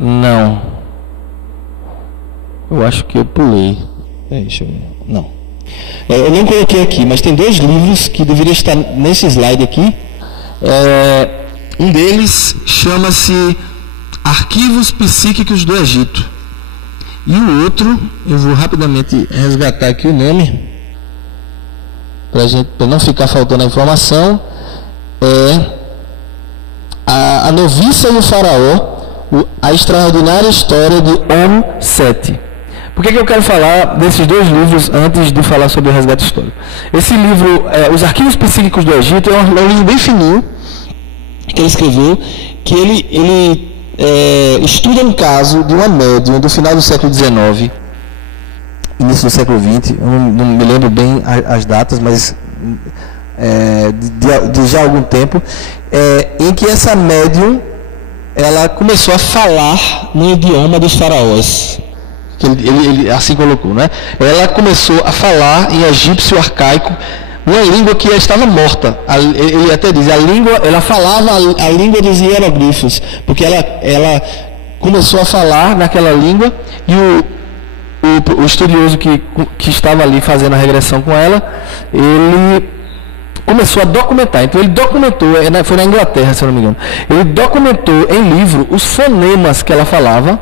Não. Eu acho que eu pulei. Deixa eu ver. Não. Eu não coloquei aqui, mas tem dois livros que deveriam estar nesse slide aqui. Um deles chama-se Arquivos Psíquicos do Egito. E o outro, eu vou rapidamente resgatar aqui o nome, para não ficar faltando a informação, A Noviça e o Faraó, A Extraordinária História de Om-Seti. Por que eu quero falar desses dois livros antes de falar sobre o resgate histórico? Esse livro, Os Arquivos Psíquicos do Egito, é um livro bem fininho que ele escreveu, que ele estuda um caso de uma médium do final do século XIX, início do século XX, eu não me lembro bem as datas, mas de já algum tempo, em que essa médium ela começou a falar no idioma dos faraós, que ele assim colocou, né? Ela começou a falar em egípcio arcaico, uma língua que estava morta. Ele até diz, ela falava a língua dos hieroglifos, porque ela começou a falar naquela língua, e o estudioso que estava ali fazendo a regressão com ela, ele começou a documentar. Então ele documentou, foi na Inglaterra, se eu não me engano, ele documentou em livro os fonemas que ela falava,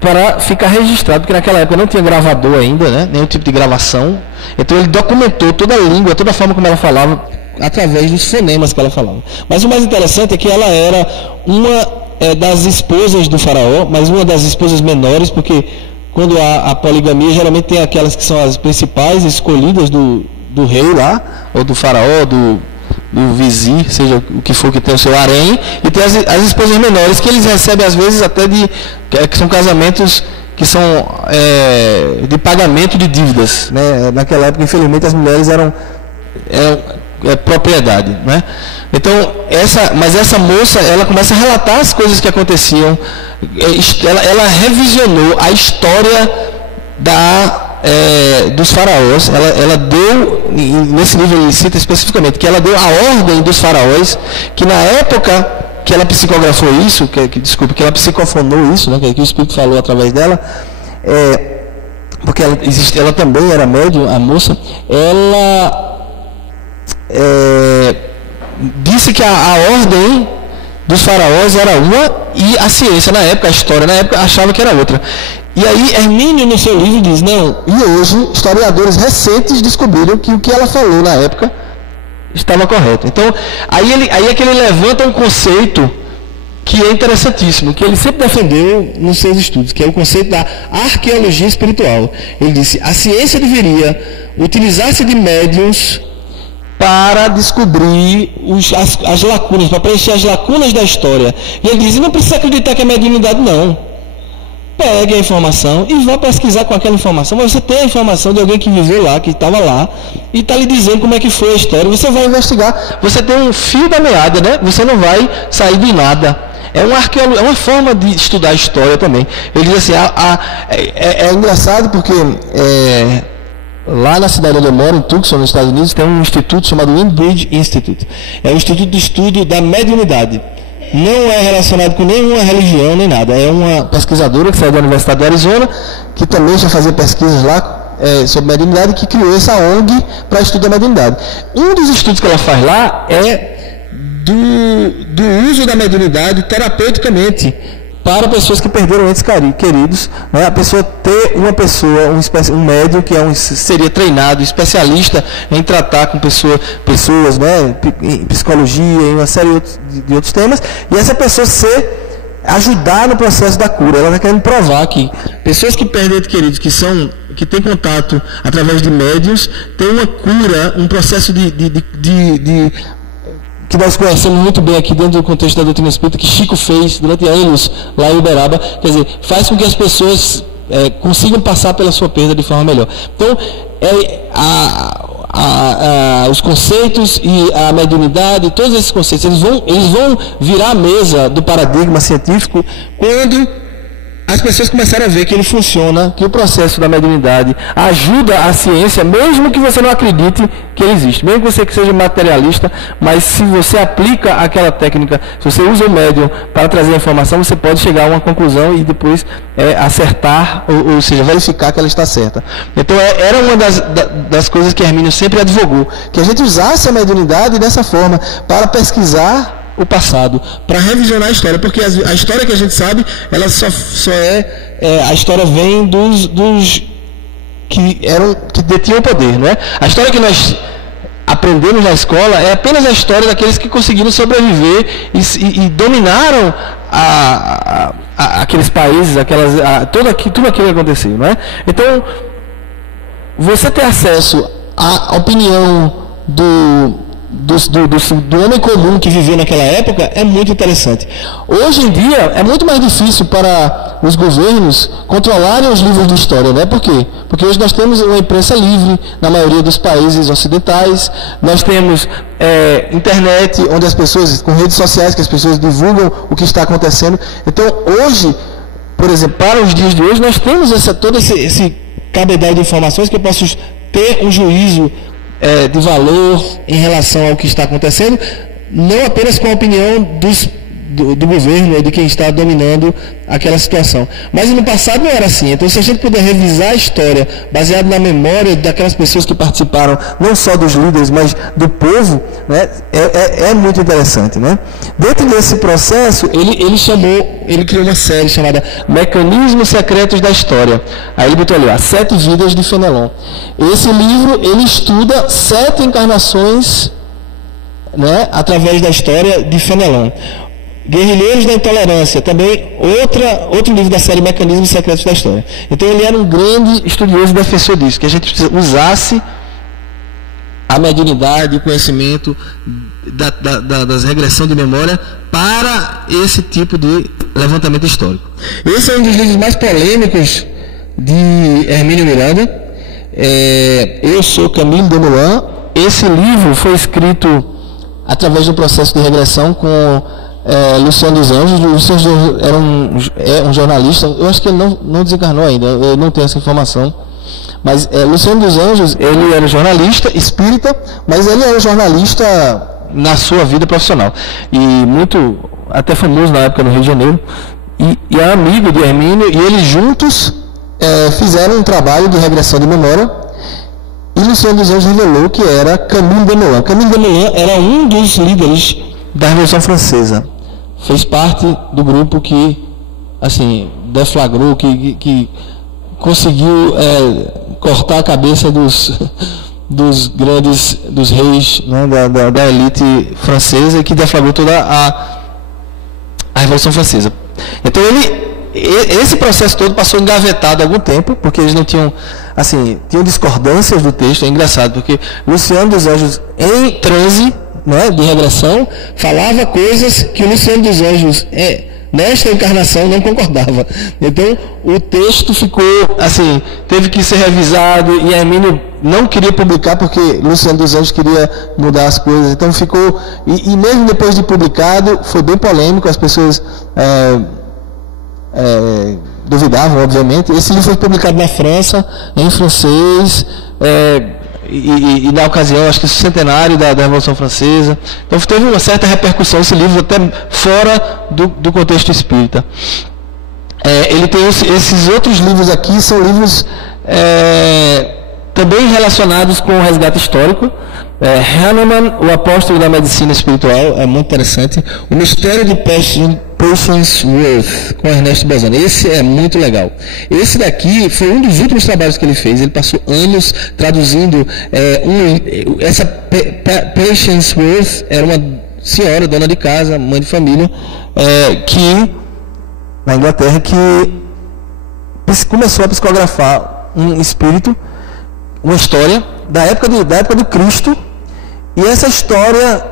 para ficar registrado, porque naquela época não tinha gravador ainda, né? Nenhum tipo de gravação. Então ele documentou toda a língua, toda a forma como ela falava, através dos fonemas que ela falava. Mas o mais interessante é que ela era uma das esposas do faraó, mas uma das esposas menores, porque quando há a poligamia, geralmente tem aquelas que são as principais escolhidas do rei lá, ou do faraó, do vizir, seja o que for que tem o seu harém, e tem as esposas menores, que eles recebem às vezes até que são casamentos que são de pagamento de dívidas, né? Naquela época, infelizmente, as mulheres eram propriedade, né? Então, mas essa moça, ela começa a relatar as coisas que aconteciam, ela revisionou a história dos faraós. Ela deu, nesse livro ele cita especificamente, que ela deu a ordem dos faraós, que na época que ela psicografou isso, que ela psicofonou isso, né, que o Espírito falou através dela, porque ela também era médium, a moça, ela disse que a ordem dos faraós era uma, e a ciência na época, a história na época, achava que era outra. E aí Hermínio, no seu livro, diz, não, e hoje historiadores recentes descobriram que o que ela falou na época estava correto. Então, aí é que ele levanta um conceito que é interessantíssimo, que ele sempre defendeu nos seus estudos, que é o conceito da arqueologia espiritual. Ele disse, a ciência deveria utilizar-se de médiuns para descobrir as lacunas, para preencher as lacunas da história. E ele diz, não precisa acreditar que é mediunidade, não. Pegue a informação e vá pesquisar com aquela informação, mas você tem a informação de alguém que viveu lá, que estava lá, e está lhe dizendo como é que foi a história, você vai investigar, você tem um fio da meada, né? Você não vai sair do nada. É uma forma de estudar a história também. Ele diz assim, é engraçado porque lá na cidade onde eu moro, em Tucson, nos Estados Unidos, tem um instituto chamado Windbridge Institute. É o Instituto de Estudo da Mediunidade. Não é relacionado com nenhuma religião nem nada. É uma pesquisadora que saiu da Universidade do Arizona, que também já fazia pesquisas lá sobre mediunidade, que criou essa ONG para estudo da mediunidade. Um dos estudos que ela faz lá é do uso da mediunidade terapeuticamente para pessoas que perderam entes queridos, né? A pessoa ter um médium que seria treinado, especialista em tratar com pessoas, né? Em psicologia, em uma série de outros temas, e essa pessoa ajudar no processo da cura. Ela está querendo provar que pessoas que perdem entes queridos, que têm contato através de médiuns, têm uma cura, um processo que nós conhecemos muito bem aqui dentro do contexto da doutrina espírita, que Chico fez durante anos lá em Uberaba, quer dizer, faz com que as pessoas consigam passar pela sua perda de forma melhor. Então, os conceitos e a mediunidade, todos esses conceitos, eles vão virar a mesa do paradigma científico quando as pessoas começaram a ver que ele funciona, que o processo da mediunidade ajuda a ciência, mesmo que você não acredite que ele existe, mesmo que você seja materialista, mas se você aplica aquela técnica, se você usa o médium para trazer a informação, você pode chegar a uma conclusão e depois acertar, ou seja, verificar que ela está certa. Então era uma das coisas que Hermínio sempre advogou, que a gente usasse a mediunidade dessa forma, para pesquisar o passado, para revisionar a história, porque a história que a gente sabe, ela só a história vem dos que detinham o poder, não é? A história que nós aprendemos na escola é apenas a história daqueles que conseguiram sobreviver e dominaram aqueles países, tudo aquilo que aconteceu, não é? Então, você ter acesso à opinião do homem comum que viveu naquela época é muito interessante. Hoje em dia é muito mais difícil para os governos controlarem os livros de história, né? Por quê? Porque hoje nós temos uma imprensa livre na maioria dos países ocidentais, nós temos internet, onde as pessoas, com redes sociais, que as pessoas divulgam o que está acontecendo. Então hoje, por exemplo, para os dias de hoje, nós temos todo esse cabedal de informações que eu posso ter um juízo de valor em relação ao que está acontecendo, não apenas com a opinião do governo ou de quem está dominando aquela situação. Mas no passado não era assim. Então, se a gente puder revisar a história baseado na memória daquelas pessoas que participaram, não só dos líderes, mas do povo, né, é muito interessante, né? Dentro desse processo, ele criou uma série chamada Mecanismos Secretos da História. Aí ele botou ali, As 7 Vidas de Fenelon. Esse livro, ele estuda 7 encarnações, né, através da história de Fenelon. Guerrilheiros da Intolerância, também outro livro da série Mecanismos Secretos da História. Então ele era um grande estudioso e defensor disso, que a gente usasse a mediunidade, o conhecimento das regressões de memória para esse tipo de levantamento histórico. Esse é um dos livros mais polêmicos de Hermínio Miranda. Eu sou Camille Desmoulins. Esse livro foi escrito através do processo de regressão com Luciano dos Anjos. Luciano dos Anjos é um jornalista, eu acho que ele não desencarnou ainda, eu não tenho essa informação, mas Luciano dos Anjos, ele era jornalista espírita, mas ele era jornalista na sua vida profissional, e muito, até famoso na época no Rio de Janeiro, e é amigo de Hermínio, e eles juntos fizeram um trabalho de regressão de memória, e Luciano dos Anjos revelou que era Camille Desmoulins. Camille Desmoulins era um dos líderes da Revolução Francesa. Fez parte do grupo que, assim, deflagrou, que conseguiu cortar a cabeça dos reis, né, da elite francesa, e que deflagrou toda a Revolução Francesa. Então esse processo todo passou engavetado há algum tempo, porque eles não tinham, assim, tinham discordâncias do texto. É engraçado, porque Luciano dos Anjos, em transe, né, de regressão, falava coisas que o Luciano dos Anjos, nesta encarnação, não concordava. Então, o texto ficou, assim, teve que ser revisado, e Hermínio não queria publicar, porque Luciano dos Anjos queria mudar as coisas. Então, ficou, e mesmo depois de publicado, foi bem polêmico, as pessoas duvidavam, obviamente. Esse livro foi publicado na França, em francês, e na ocasião, acho que o centenário da Revolução Francesa. Então teve uma certa repercussão esse livro, até fora do contexto espírita. Ele tem esses outros livros aqui, são livros também relacionados com o resgate histórico. Hahnemann, o apóstolo da medicina espiritual, é muito interessante. O Mistério de Patience Worth, com Ernesto Bozano. Esse é muito legal. Esse daqui foi um dos últimos trabalhos que ele fez. Ele passou anos traduzindo. Essa Patience Worth era uma senhora, dona de casa, mãe de família, que na Inglaterra, que começou a psicografar um espírito, uma história da época do Cristo. E essa história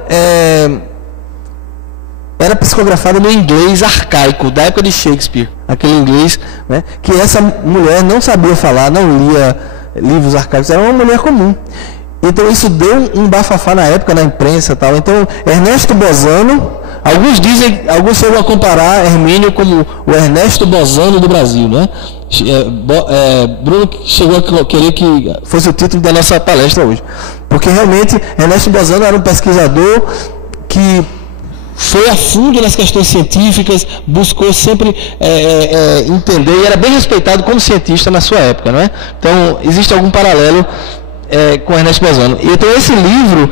era psicografada no inglês arcaico, da época de Shakespeare, aquele inglês, né, que essa mulher não sabia falar, não lia livros arcaicos, era uma mulher comum. Então isso deu um bafafá na época, na imprensa e tal. Então, Ernesto Bozano, alguns chegam a comparar Hermínio como o Ernesto Bozano do Brasil, né? Bruno chegou a querer que fosse o título da nossa palestra hoje, porque realmente Ernesto Bozano era um pesquisador que foi a fundo nas questões científicas, buscou sempre entender, e era bem respeitado como cientista na sua época, não é? Então existe algum paralelo com Ernesto Bozano. E então esse livro,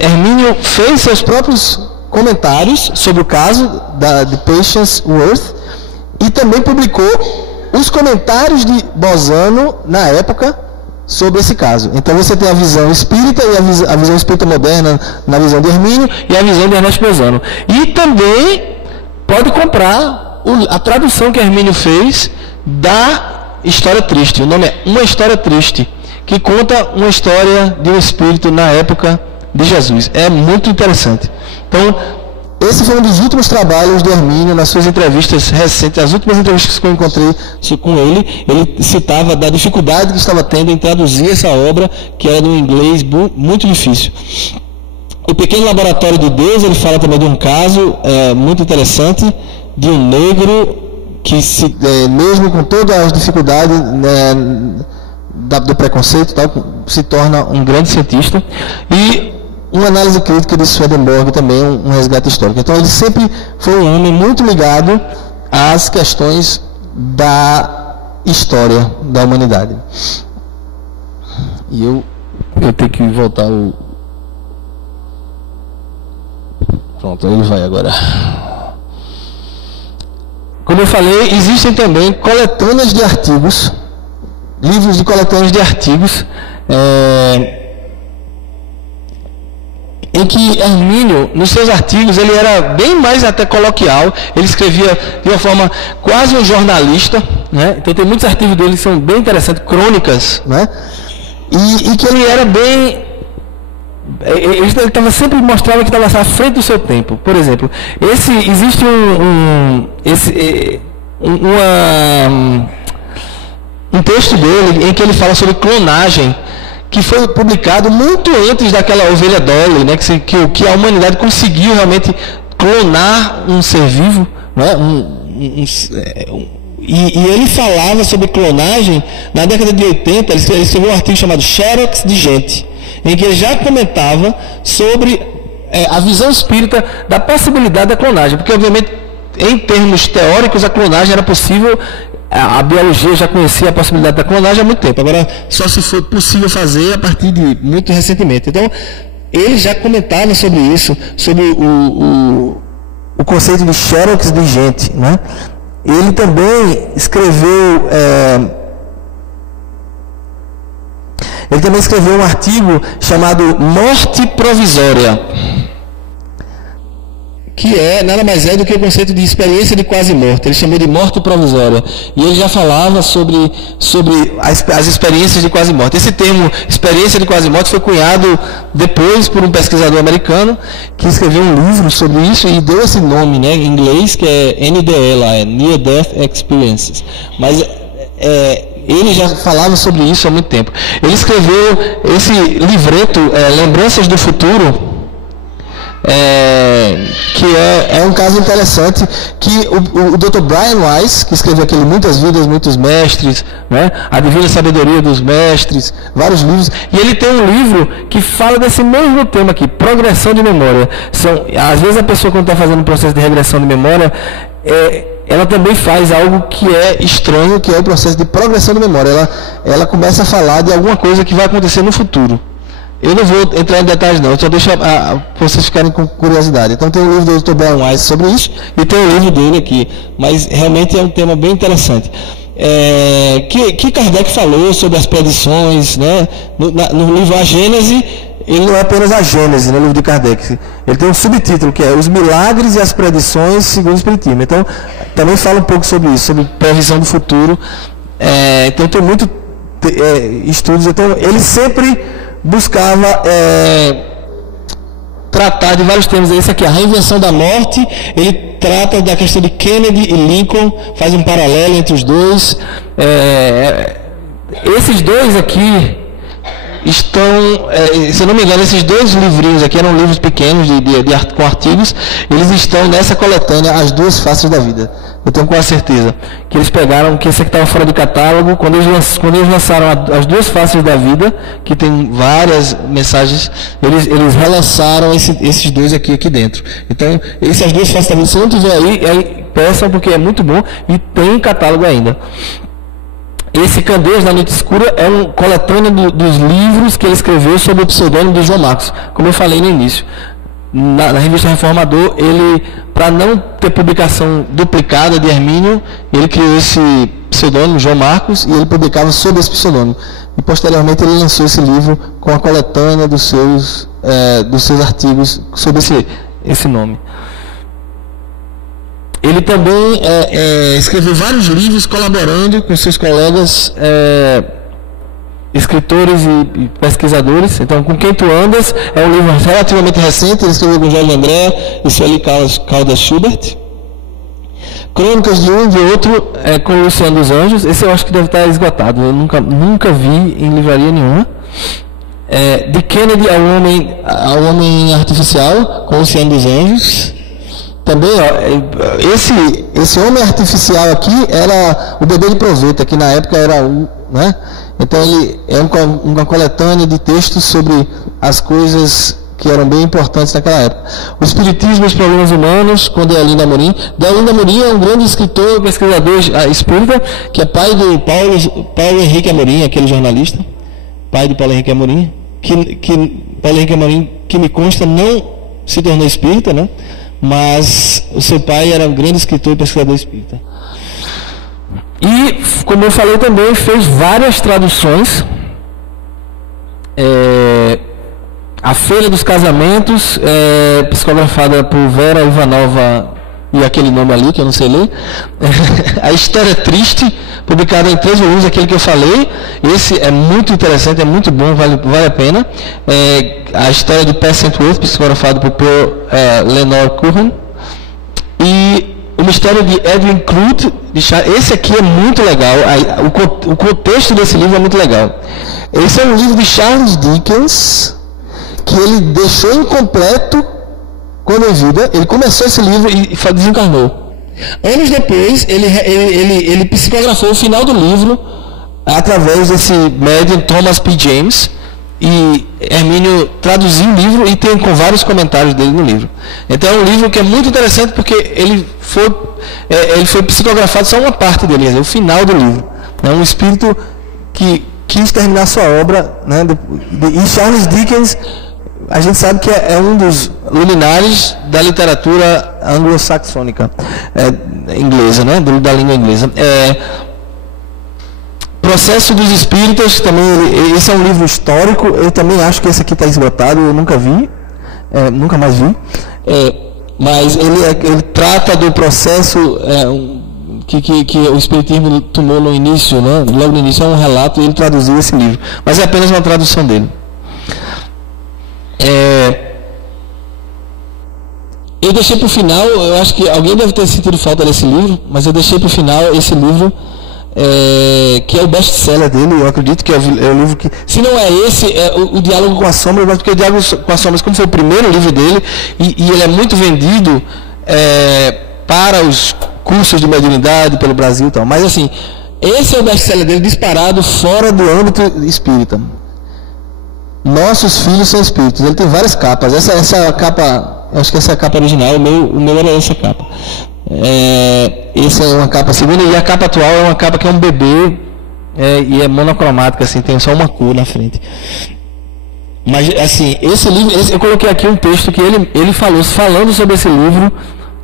Hermínio fez seus próprios comentários sobre o caso de Patience Worth, e também publicou os comentários de Bozano na época sobre esse caso. Então você tem a visão espírita, e a visão espírita moderna na visão de Hermínio, e a visão de Ernesto Bozano. E também pode comprar a tradução que Hermínio fez da História Triste. O nome é Uma História Triste, que conta uma história de um espírito na época de Jesus. É muito interessante. Então, esse foi um dos últimos trabalhos de Hermínio nas suas entrevistas recentes. As últimas entrevistas que eu encontrei com ele citava da dificuldade que estava tendo em traduzir essa obra, que era no inglês muito difícil. O Pequeno Laboratório de Deus, ele fala também de um caso muito interessante, de um negro que, mesmo com todas as dificuldades do preconceito, tal, se torna um grande cientista. E uma análise crítica de Swedenborg também, um resgate histórico. Então ele sempre foi um homem muito ligado às questões da história da humanidade. E eu tenho que voltar o... Pronto, ele vai agora. Como eu falei, existem também coletâneas de artigos, livros de coletâneas de artigos, em que Hermínio, nos seus artigos, ele era bem mais até coloquial, ele escrevia de uma forma quase um jornalista, né? Então tem muitos artigos dele que são bem interessantes, crônicas, né? E que ele era bem... Ele estava sempre mostrando que estava à frente do seu tempo. Por exemplo, existe um texto dele em que ele fala sobre clonagem, que foi publicado muito antes daquela ovelha Dolly, né, que a humanidade conseguiu realmente clonar um ser vivo, né, e ele falava sobre clonagem na década de 80. Ele escreveu um artigo chamado Xerox de Gente, em que ele já comentava sobre a visão espírita da possibilidade da clonagem, porque obviamente em termos teóricos a clonagem era possível. A biologia já conhecia a possibilidade da clonagem há muito tempo, agora só se foi possível fazer a partir de muito recentemente. Então, ele já comentava sobre isso, sobre o conceito de Xerox de gente, né? Ele também escreveu um artigo chamado Morte Provisória, que nada mais é do que o conceito de experiência de quase morte. Ele chamou de morte provisória. E ele já falava sobre as experiências de quase morte. Esse termo, experiência de quase morte, foi cunhado depois por um pesquisador americano, que escreveu um livro sobre isso e deu esse nome, né, em inglês, que é NDE, lá, Near Death Experiences. Mas ele já falava sobre isso há muito tempo. Ele escreveu esse livreto, Lembranças do Futuro, que é um caso interessante, que o Dr. Brian Weiss, que escreveu aquele Muitas Vidas, Muitos Mestres, né? A Divina Sabedoria dos Mestres, vários livros, e ele tem um livro que fala desse mesmo tema aqui, progressão de memória. Às vezes a pessoa, quando está fazendo um processo de regressão de memória, ela também faz algo que é estranho, que é o processo de progressão de memória. Ela começa a falar de alguma coisa que vai acontecer no futuro. Eu não vou entrar em detalhes não, eu só deixo vocês ficarem com curiosidade. Então tem o livro do Dr. Brian Weiss sobre isso, e tem o livro dele aqui, mas realmente é um tema bem interessante. Que Kardec falou sobre as predições, né? No livro A Gênese, ele não é apenas a Gênese, no livro de Kardec, ele tem um subtítulo que é Os Milagres e as Predições segundo o Espiritismo. Então também fala um pouco sobre isso, sobre previsão do futuro. Então tem muitos estudos. Então ele sempre buscava tratar de vários temas. Esse aqui, a reinvenção da morte, ele trata da questão de Kennedy e Lincoln, faz um paralelo entre os dois. Esses dois aqui estão, se eu não me engano, esses dois livrinhos aqui eram livros pequenos com artigos, eles estão nessa coletânea As Duas Faces da Vida. Eu tenho quase certeza que eles pegaram, que esse aqui estava fora de catálogo, quando eles lançaram As Duas Faces da Vida, que tem várias mensagens, eles relançaram esses dois aqui dentro. Então, As Duas Faces da Vida, se não tiver aí peçam, porque é muito bom e tem catálogo ainda. Esse Candeias na Noite Escura é um coletâneo dos livros que ele escreveu sob o pseudônimo de João Marcos, como eu falei no início. Na revista Reformador, ele, para não ter publicação duplicada de Hermínio, ele criou esse pseudônimo, João Marcos, e ele publicava sob esse pseudônimo. E posteriormente ele lançou esse livro com a coletânea dos seus artigos sob esse nome. Ele também escreveu vários livros colaborando com seus colegas escritores e pesquisadores. Então, Com Quem Tu Andas é um livro relativamente recente, ele escreveu com Jorge André e Sueli Caldas Schubert. Crônicas de Um e de Outro com Luciano dos Anjos. Esse eu acho que deve estar esgotado, eu nunca vi em livraria nenhuma. De Kennedy ao Homem Artificial, com Luciano dos Anjos. Também, esse Homem Artificial aqui era o Bebê de Proveta, que na época era né? Então ele é uma coletânea de textos sobre as coisas que eram bem importantes naquela época. O Espiritismo e os Problemas Humanos, com Deolinda Amorim. Deolinda Amorim é um grande escritor, pesquisador espírita, que é pai do Paulo Henrique Amorim, aquele jornalista, pai de Paulo Henrique Amorim, Paulo Henrique Amorim, que me consta, não se tornou espírita, né? Mas o seu pai era um grande escritor e pesquisador espírita. E, como eu falei também, fez várias traduções. A Feira dos Casamentos, psicografada por Vera Ivanova e aquele nome ali, que eu não sei ler. A História Triste, publicada em 3 volumes, aquele que eu falei. Esse é muito interessante, é muito bom, vale a pena. A História de Pest Wentworth, psicografado por Lenore Curran. E O Mistério de Edwin Croot, esse aqui é muito legal. O contexto desse livro é muito legal. Esse é um livro de Charles Dickens, que ele deixou incompleto quando em vida. Ele começou esse livro e desencarnou. Anos depois, ele psicografou o final do livro através desse médium Thomas P. James, e Hermínio traduziu o livro e tem com vários comentários dele no livro. Então é um livro que é muito interessante porque ele foi psicografado só uma parte dele, o final do livro. É um espírito que quis terminar sua obra, né? E Charles Dickens, a gente sabe que é um dos luminares da literatura anglo-saxônica, inglesa, né? Da língua inglesa. Processo dos Espíritas, também, esse é um livro histórico. Eu também acho que esse aqui está esgotado, eu nunca vi, nunca mais vi. Mas ele trata do processo que o Espiritismo tomou no início, né? Logo no início é um relato, e ele traduziu esse livro. Mas é apenas uma tradução dele. Eu deixei para o final, eu acho que alguém deve ter sentido falta desse livro, mas eu deixei para o final esse livro, que é o best-seller dele. Eu acredito que é o livro que, se não é esse, é o Diálogo com as Sombras, mas porque o Diálogo com as Sombras, como foi o primeiro livro dele, e ele é muito vendido para os cursos de mediunidade pelo Brasil e tal. Mas assim, esse é o best-seller dele disparado fora do âmbito espírita. Nossos Filhos São Espíritos. Ele tem várias capas. Essa capa, acho que essa é a capa original, o meu era essa capa. Essa é uma capa segunda, e a capa atual é uma capa que é um bebê, e é monocromática, assim, tem só uma cor na frente. Mas assim, esse livro, eu coloquei aqui um texto que ele falando sobre esse livro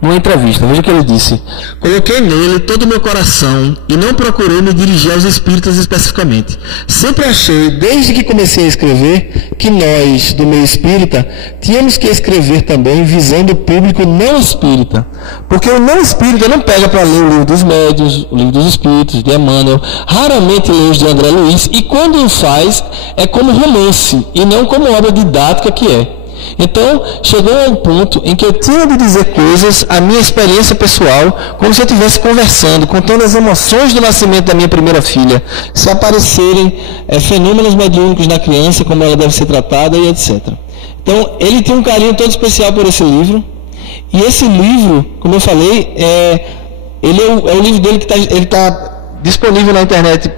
numa entrevista. Veja o que ele disse: coloquei nele todo o meu coração e não procurei me dirigir aos espíritas especificamente. Sempre achei, desde que comecei a escrever, que nós, do meio espírita, tínhamos que escrever também visando o público não espírita. Porque o não espírita não pega para ler o livro dos médiuns, o livro dos espíritos, de Emmanuel, raramente lê os de André Luiz, e quando o faz, é como romance, e não como obra didática que é. Então, chegou a um ponto em que eu tinha de dizer coisas, a minha experiência pessoal, como se eu estivesse conversando, contando as emoções do nascimento da minha primeira filha, se aparecerem fenômenos mediúnicos na criança, como ela deve ser tratada e etc. Então, ele tem um carinho todo especial por esse livro, e esse livro, como eu falei, ele é o livro dele que está disponível na internet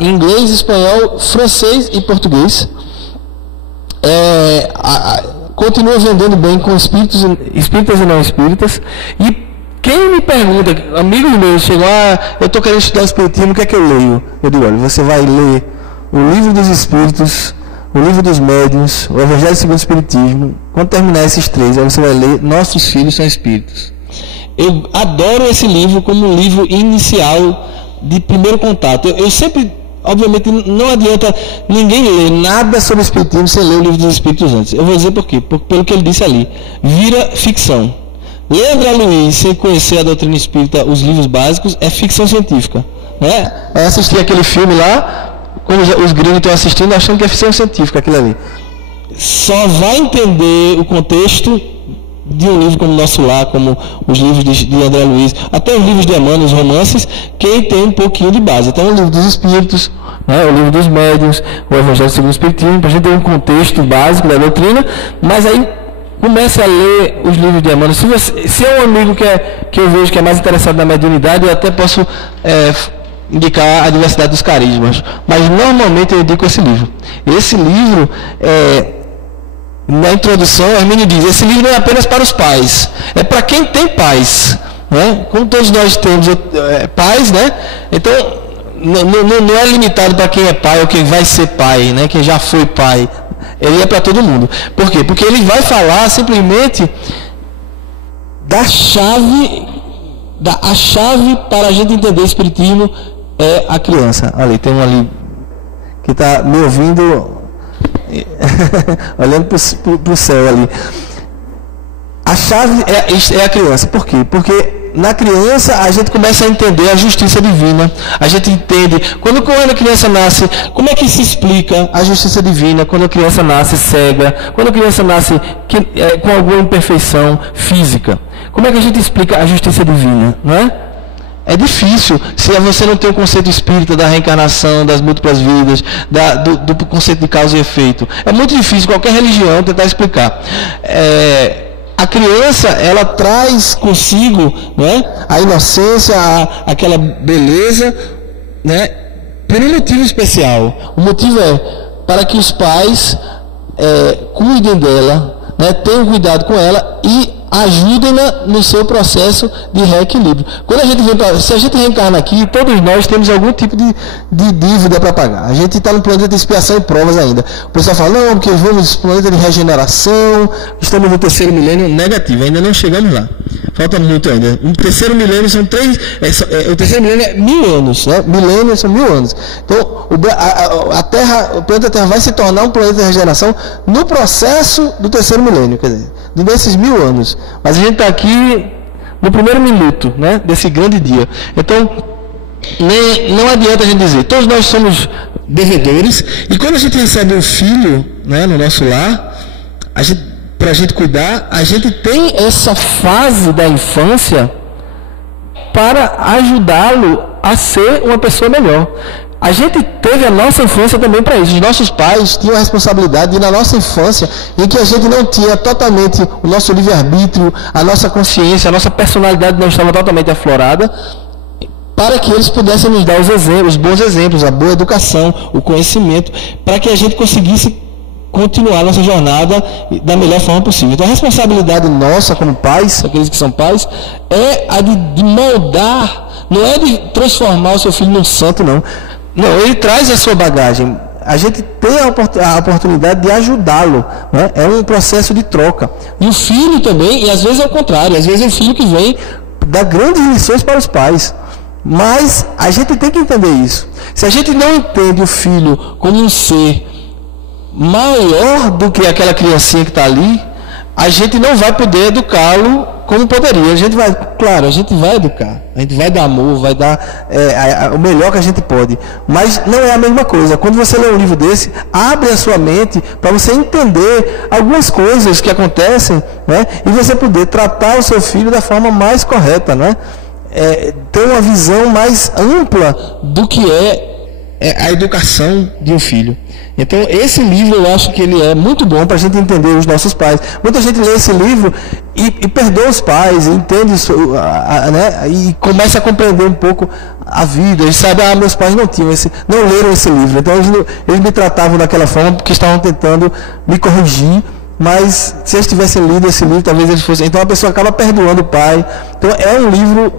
em inglês, espanhol, francês e português. Continua vendendo bem com espíritas e não espíritas. E quem me pergunta, amigos meus, chegam, eu estou querendo estudar espiritismo, o que é que eu leio? Eu digo, olha, você vai ler o Livro dos Espíritos, o Livro dos Médiuns, o Evangelho segundo o Espiritismo. Quando terminar esses 3, aí você vai ler Nossos Filhos São Espíritos. Eu adoro esse livro como um livro inicial de primeiro contato. Eu sempre... Obviamente, não adianta ninguém ler nada sobre o Espiritismo sem ler o Livro dos Espíritos antes. Eu vou dizer por quê. Pelo que ele disse ali. Vira ficção. ler André Luiz sem conhecer a doutrina espírita, os livros básicos, é ficção científica. Né? É assistir aquele filme lá, como os gringos estão assistindo, achando que é ficção científica aquilo ali. Só vai entender o contexto de um livro como o Nosso Lar, como os livros de André Luiz, até os livros de Emmanuel, os romances, quem tem um pouquinho de base. Então, o livro dos Espíritos, né, o livro dos Médiuns, o Evangelho segundo o Espiritismo, para a gente ter um contexto básico da doutrina, mas aí comece a ler os livros de Emmanuel. Se é um amigo que eu vejo que é mais interessado na mediunidade, eu até posso indicar a diversidade dos carismas, mas normalmente eu indico esse livro. Esse livro na introdução, Hermínio diz, esse livro não é apenas para os pais, é para quem tem pais, né? Como todos nós temos pais, né? Então, não é limitado para quem é pai ou quem vai ser pai, né? Quem já foi pai. Ele é para todo mundo. Por quê? Porque ele vai falar simplesmente da chave, a chave para a gente entender o Espiritismo é a criança. Ali, tem um ali que está me ouvindo... olhando para o céu ali. A chave é a criança. Por quê? Porque na criança a gente começa a entender a justiça divina. A gente entende quando a criança nasce, como é que se explica a justiça divina quando a criança nasce cega, quando a criança nasce com alguma imperfeição física. Como é que a gente explica a justiça divina, não é? É difícil se você não tem o conceito espírita da reencarnação, das múltiplas vidas, do conceito de causa e efeito. É muito difícil qualquer religião tentar explicar. A criança, ela traz consigo, né, a inocência, aquela beleza, né, por um motivo especial. O motivo é para que os pais cuidem dela, né, tenham cuidado com ela e ajudem-na no seu processo de reequilíbrio. Quando se a gente reencarna aqui, todos nós temos algum tipo de dívida para pagar. A gente está no planeta de expiação e provas ainda. O pessoal fala, não, porque vamos no planeta de regeneração, estamos no terceiro milênio. Negativo, ainda não chegamos lá. Falta muito ainda. O terceiro milênio são o terceiro milênio é 1000 anos, né? Milênios são 1000 anos. Então, o planeta Terra vai se tornar um planeta de regeneração no processo do terceiro milênio, quer dizer, nesses 1000 anos. Mas a gente está aqui no primeiro minuto, né, desse grande dia. Então, não adianta a gente dizer, todos nós somos devedores, e quando a gente recebe um filho, né, no nosso lar, para a gente cuidar, a gente tem essa fase da infância para ajudá-lo a ser uma pessoa melhor. A gente teve a nossa infância também para isso. Os nossos pais tinham a responsabilidade de, na nossa infância, em que a gente não tinha totalmente o nosso livre-arbítrio, a nossa consciência, a nossa personalidade não estava totalmente aflorada, para que eles pudessem nos dar os bons exemplos, a boa educação, o conhecimento, para que a gente conseguisse continuar nossa jornada da melhor forma possível. Então a responsabilidade nossa como pais, aqueles que são pais, é a de moldar, não é de transformar o seu filho num santo, não. Não, ele traz a sua bagagem. A gente tem a oportunidade de ajudá-lo, né? É um processo de troca. E o filho também, e às vezes é o contrário, às vezes é o filho que vem dar grandes lições para os pais. Mas a gente tem que entender isso. Se a gente não entende o filho como um ser maior do que aquela criancinha que está ali, a gente não vai poder educá-lo como poderia. A gente vai educar, a gente vai dar amor, vai dar o melhor que a gente pode, mas não é a mesma coisa. Quando você lê um livro desse, abre a sua mente para você entender algumas coisas que acontecem, né, e você poder tratar o seu filho da forma mais correta, né? Ter uma visão mais ampla do que é a educação de um filho. Então esse livro eu acho que ele é muito bom para a gente entender os nossos pais. Muita gente lê esse livro e perdoa os pais, entende isso, né, e começa a compreender um pouco a vida. Eles sabem, meus pais não leram esse livro, então eles me tratavam daquela forma porque estavam tentando me corrigir, mas se eles tivessem lido esse livro, talvez eles fossem. Então a pessoa acaba perdoando o pai. Então é um livro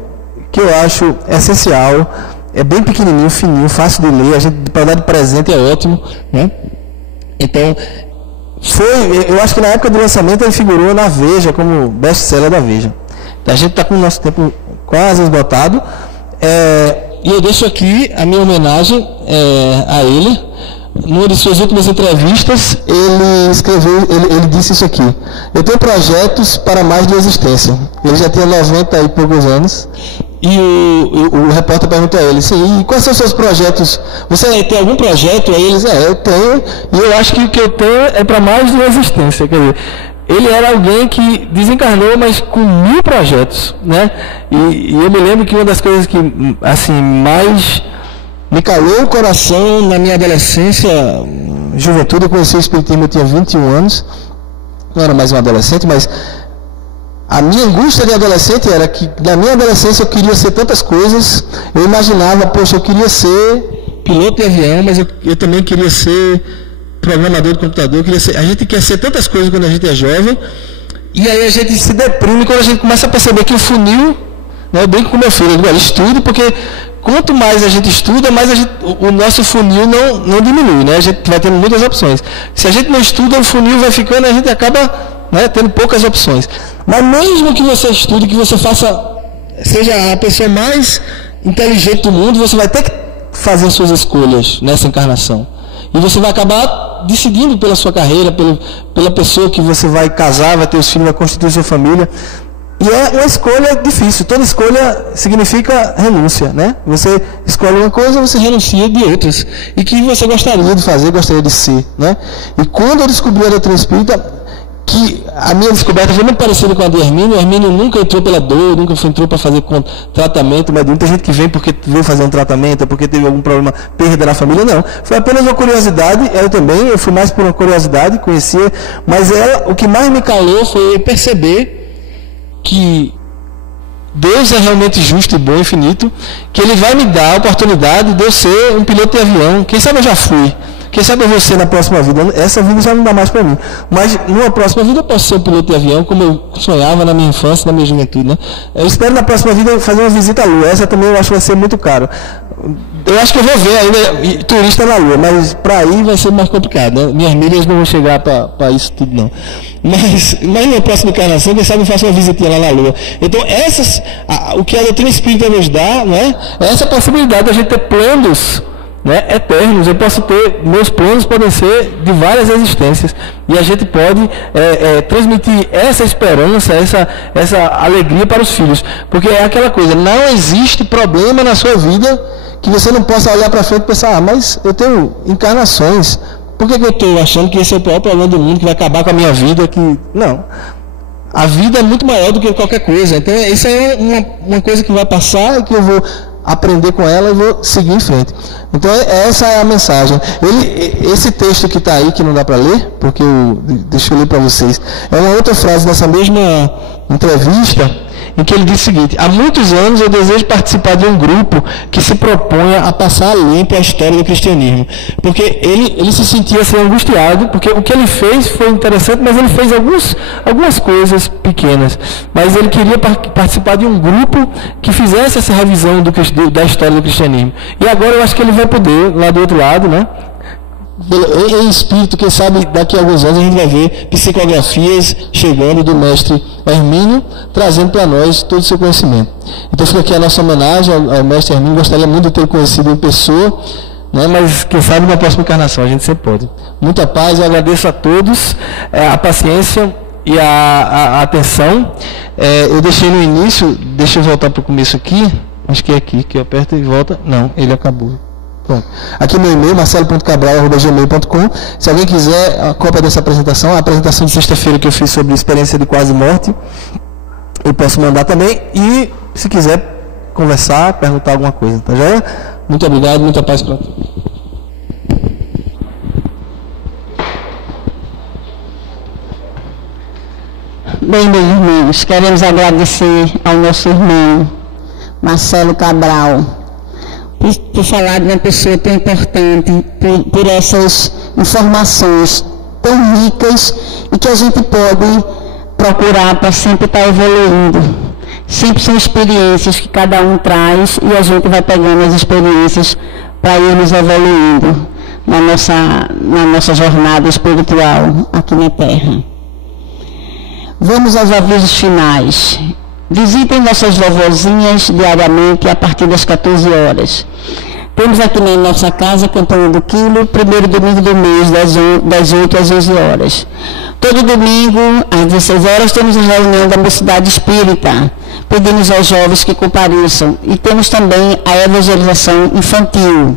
que eu acho essencial. É bem pequenininho, fininho, fácil de ler. A gente, para dar de presente, é ótimo, né? Então, eu acho que na época do lançamento ele figurou na Veja, como best-seller da Veja. Então, a gente está com o nosso tempo quase esgotado. E eu deixo aqui a minha homenagem a ele. numa de suas últimas entrevistas, ele disse isso aqui: eu tenho projetos para mais de existência. Ele já tinha 90 e poucos anos. E o repórter perguntou a ele, sim, e quais são os seus projetos? Você tem algum projeto? Aí eles, eu tenho, e eu acho que o que eu tenho é para mais de existência. Quer dizer, ele era alguém que desencarnou, mas com 1000 projetos, né? E eu me lembro que uma das coisas que, assim, mais me calou o coração na minha adolescência, juventude, eu conheci o Espiritismo, eu tinha 21 anos, não era mais um adolescente, mas a minha angústia de adolescente era que, na minha adolescência, eu queria ser tantas coisas. Eu imaginava, poxa, eu queria ser piloto de avião, mas eu também queria ser programador de computador. A gente quer ser tantas coisas quando a gente é jovem, e aí a gente se deprime quando a gente começa a perceber que o funil, né, eu brinco com meu filho, eu digo, estude, porque quanto mais a gente estuda, mais o nosso funil não diminui, né? A gente vai tendo muitas opções. Se a gente não estuda, o funil vai ficando, a gente acaba, né, tendo poucas opções. Mas mesmo que você estude, que você seja a pessoa mais inteligente do mundo, você vai ter que fazer suas escolhas nessa encarnação. E você vai acabar decidindo pela sua carreira, pela pessoa que você vai casar, vai ter os filhos, vai constituir sua família. E é uma escolha difícil. Toda escolha significa renúncia, né? Você escolhe uma coisa, você renuncia de outras. E que você gostaria de fazer, gostaria de ser, né? E quando eu descobri a doutrina espírita, que a minha descoberta foi muito parecida com a de Hermínio. O Hermínio nunca entrou pela dor, nunca entrou para fazer tratamento, mas muita gente que vem porque veio fazer um tratamento, porque teve algum problema, perda na família, não. Foi apenas uma curiosidade, eu fui mais por uma curiosidade, conhecia, mas o que mais me calou foi perceber que Deus é realmente justo e bom, infinito, que Ele vai me dar a oportunidade de eu ser um piloto de avião. Quem sabe eu já fui. Quem sabe eu vou ser na próxima vida. Essa vida já não dá mais para mim. Mas numa próxima vida eu posso ser um piloto de avião, como eu sonhava na minha infância, na minha juventude, né? Eu espero na próxima vida fazer uma visita à Lua. Essa também eu acho que vai ser muito caro. Eu acho que eu vou ver ainda turista na Lua, mas para ir vai ser mais complicado, né? Minhas milhas não vão chegar para isso tudo, não. Mas na próxima encarnação, quem sabe eu faço uma visitinha lá na Lua. Então, o que a doutrina espírita nos dá, né, é essa possibilidade de a gente ter planos, né, eternos. Eu posso ter, meus planos podem ser de várias existências, e a gente pode transmitir essa esperança, essa alegria para os filhos, porque é aquela coisa, não existe problema na sua vida que você não possa olhar para frente e pensar, mas eu tenho encarnações, por que eu estou achando que esse é o pior problema do mundo, que vai acabar com a minha vida? Não, a vida é muito maior do que qualquer coisa. Então isso é uma coisa que vai passar e que eu vou aprender com ela e vou seguir em frente. Então essa é a mensagem. Esse texto que está aí, que não dá para ler, porque deixa eu ler para vocês, é uma outra frase dessa mesma entrevista, em que ele diz o seguinte: há muitos anos eu desejo participar de um grupo que se proponha a passar limpo a história do cristianismo. Porque ele se sentia assim angustiado, porque o que ele fez foi interessante, mas ele fez algumas coisas pequenas. Mas ele queria participar de um grupo que fizesse essa revisão da história do cristianismo. E agora eu acho que ele vai poder, lá do outro lado, né? Em espírito, quem sabe daqui a alguns anos a gente vai ver psicografias chegando do mestre Hermínio, trazendo para nós todo o seu conhecimento. Então fica aqui a nossa homenagem ao mestre Hermínio. Gostaria muito de ter conhecido em pessoa, né, mas quem sabe na próxima encarnação a gente sempre pode. Muita paz, eu agradeço a todos a paciência e a atenção. Eu deixei no início, deixa eu voltar para o começo aqui, acho que é aqui, que eu aperto e volta. Não, ele acabou. Bom, aqui meu e-mail, marcelo.cabral@gmail.com. Se alguém quiser a cópia dessa apresentação, a apresentação de sexta-feira que eu fiz sobre experiência de quase morte, eu posso mandar também. E se quiser conversar, perguntar alguma coisa, tá joia? Muito obrigado, muita paz para todos. Bem, meus irmãos, queremos agradecer ao nosso irmão Marcelo Cabral por falar de uma pessoa tão importante, por essas informações tão ricas e que a gente pode procurar para sempre estar evoluindo. Sempre são experiências que cada um traz e a gente vai pegando as experiências para irmos evoluindo na nossa jornada espiritual aqui na Terra. Vamos aos avisos finais. Visitem nossas vovozinhas diariamente a partir das 14 horas. Temos aqui na nossa casa a campanha do quilo, primeiro domingo do mês, das 8 às 11 horas. Todo domingo, às 16 horas, temos a reunião da Mocidade Espírita. Pedimos aos jovens que compareçam. E temos também a evangelização infantil.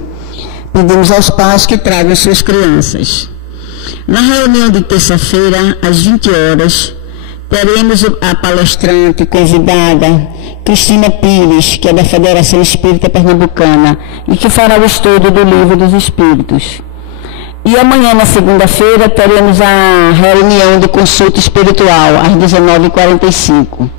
Pedimos aos pais que tragam suas crianças. Na reunião de terça-feira, às 20 horas, teremos a palestrante convidada, Cristina Pires, que é da Federação Espírita Pernambucana, e que fará o estudo do Livro dos Espíritos. E amanhã, na segunda-feira, teremos a reunião de consulta espiritual, às 19h45.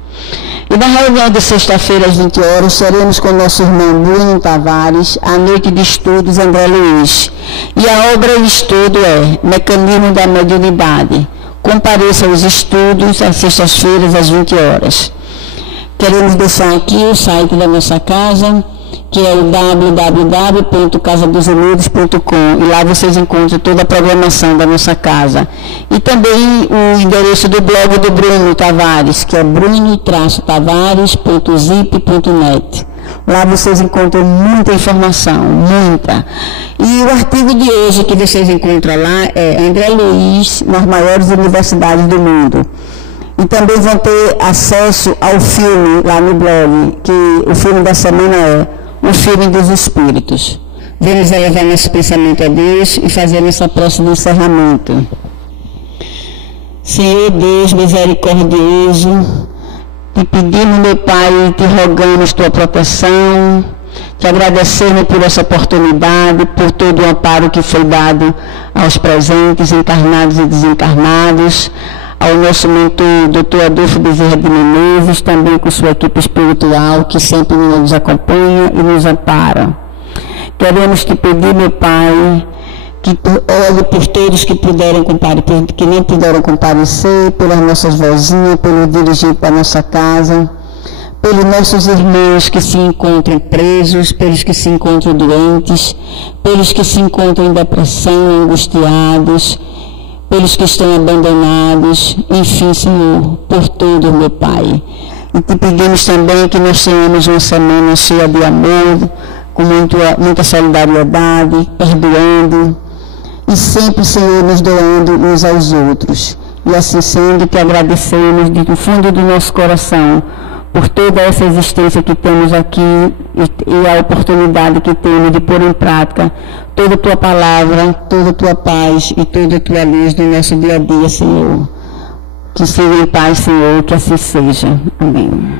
E na reunião de sexta-feira, às 20 horas, seremos com nosso irmão Bruno Tavares, a noite de estudos André Luiz. E a obra de estudo é Mecanismo da Mediunidade. Compareça aos estudos às sextas-feiras, às 20 horas. Queremos deixar aqui o site da nossa casa, que é o www.casadosunidos.com, e lá vocês encontram toda a programação da nossa casa. E também o endereço do blog do Bruno Tavares, que é bruno-tavares.zip.net. Lá vocês encontram muita informação, muita. E o artigo de hoje que vocês encontram lá é André Luiz nas maiores universidades do mundo. E também vão ter acesso ao filme lá no blog, que o filme da semana é O Filme dos Espíritos. Vamos elevar nosso pensamento a Deus e fazer nossa prece de encerramento. Senhor Deus misericordioso, te pedimos, meu Pai, e te rogamos tua proteção, te agradecemos por essa oportunidade, por todo o amparo que foi dado aos presentes, encarnados e desencarnados, ao nosso mentor, Dr. Adolfo Bezerra de Menezes, também com sua equipe espiritual, que sempre nos acompanha e nos ampara. Queremos te pedir, meu Pai, que olhe por todos que puderam comparecer, que não puderam comparecer, pelas nossas vozinhas, pelo dirigente da nossa casa, pelos nossos irmãos que se encontram presos, pelos que se encontram doentes, pelos que se encontram em depressão, angustiados, pelos que estão abandonados, enfim, Senhor, por todos, meu Pai. E te pedimos também que nós tenhamos uma semana cheia de amor, com muita solidariedade, perdoando, e sempre, Senhor, nos doando uns aos outros. E assim sendo, te agradecemos do fundo do nosso coração por toda essa existência que temos aqui e a oportunidade que temos de pôr em prática toda a tua palavra, toda a tua paz e toda a tua luz no nosso dia a dia, Senhor. Que seja em paz, Senhor, que assim seja. Amém.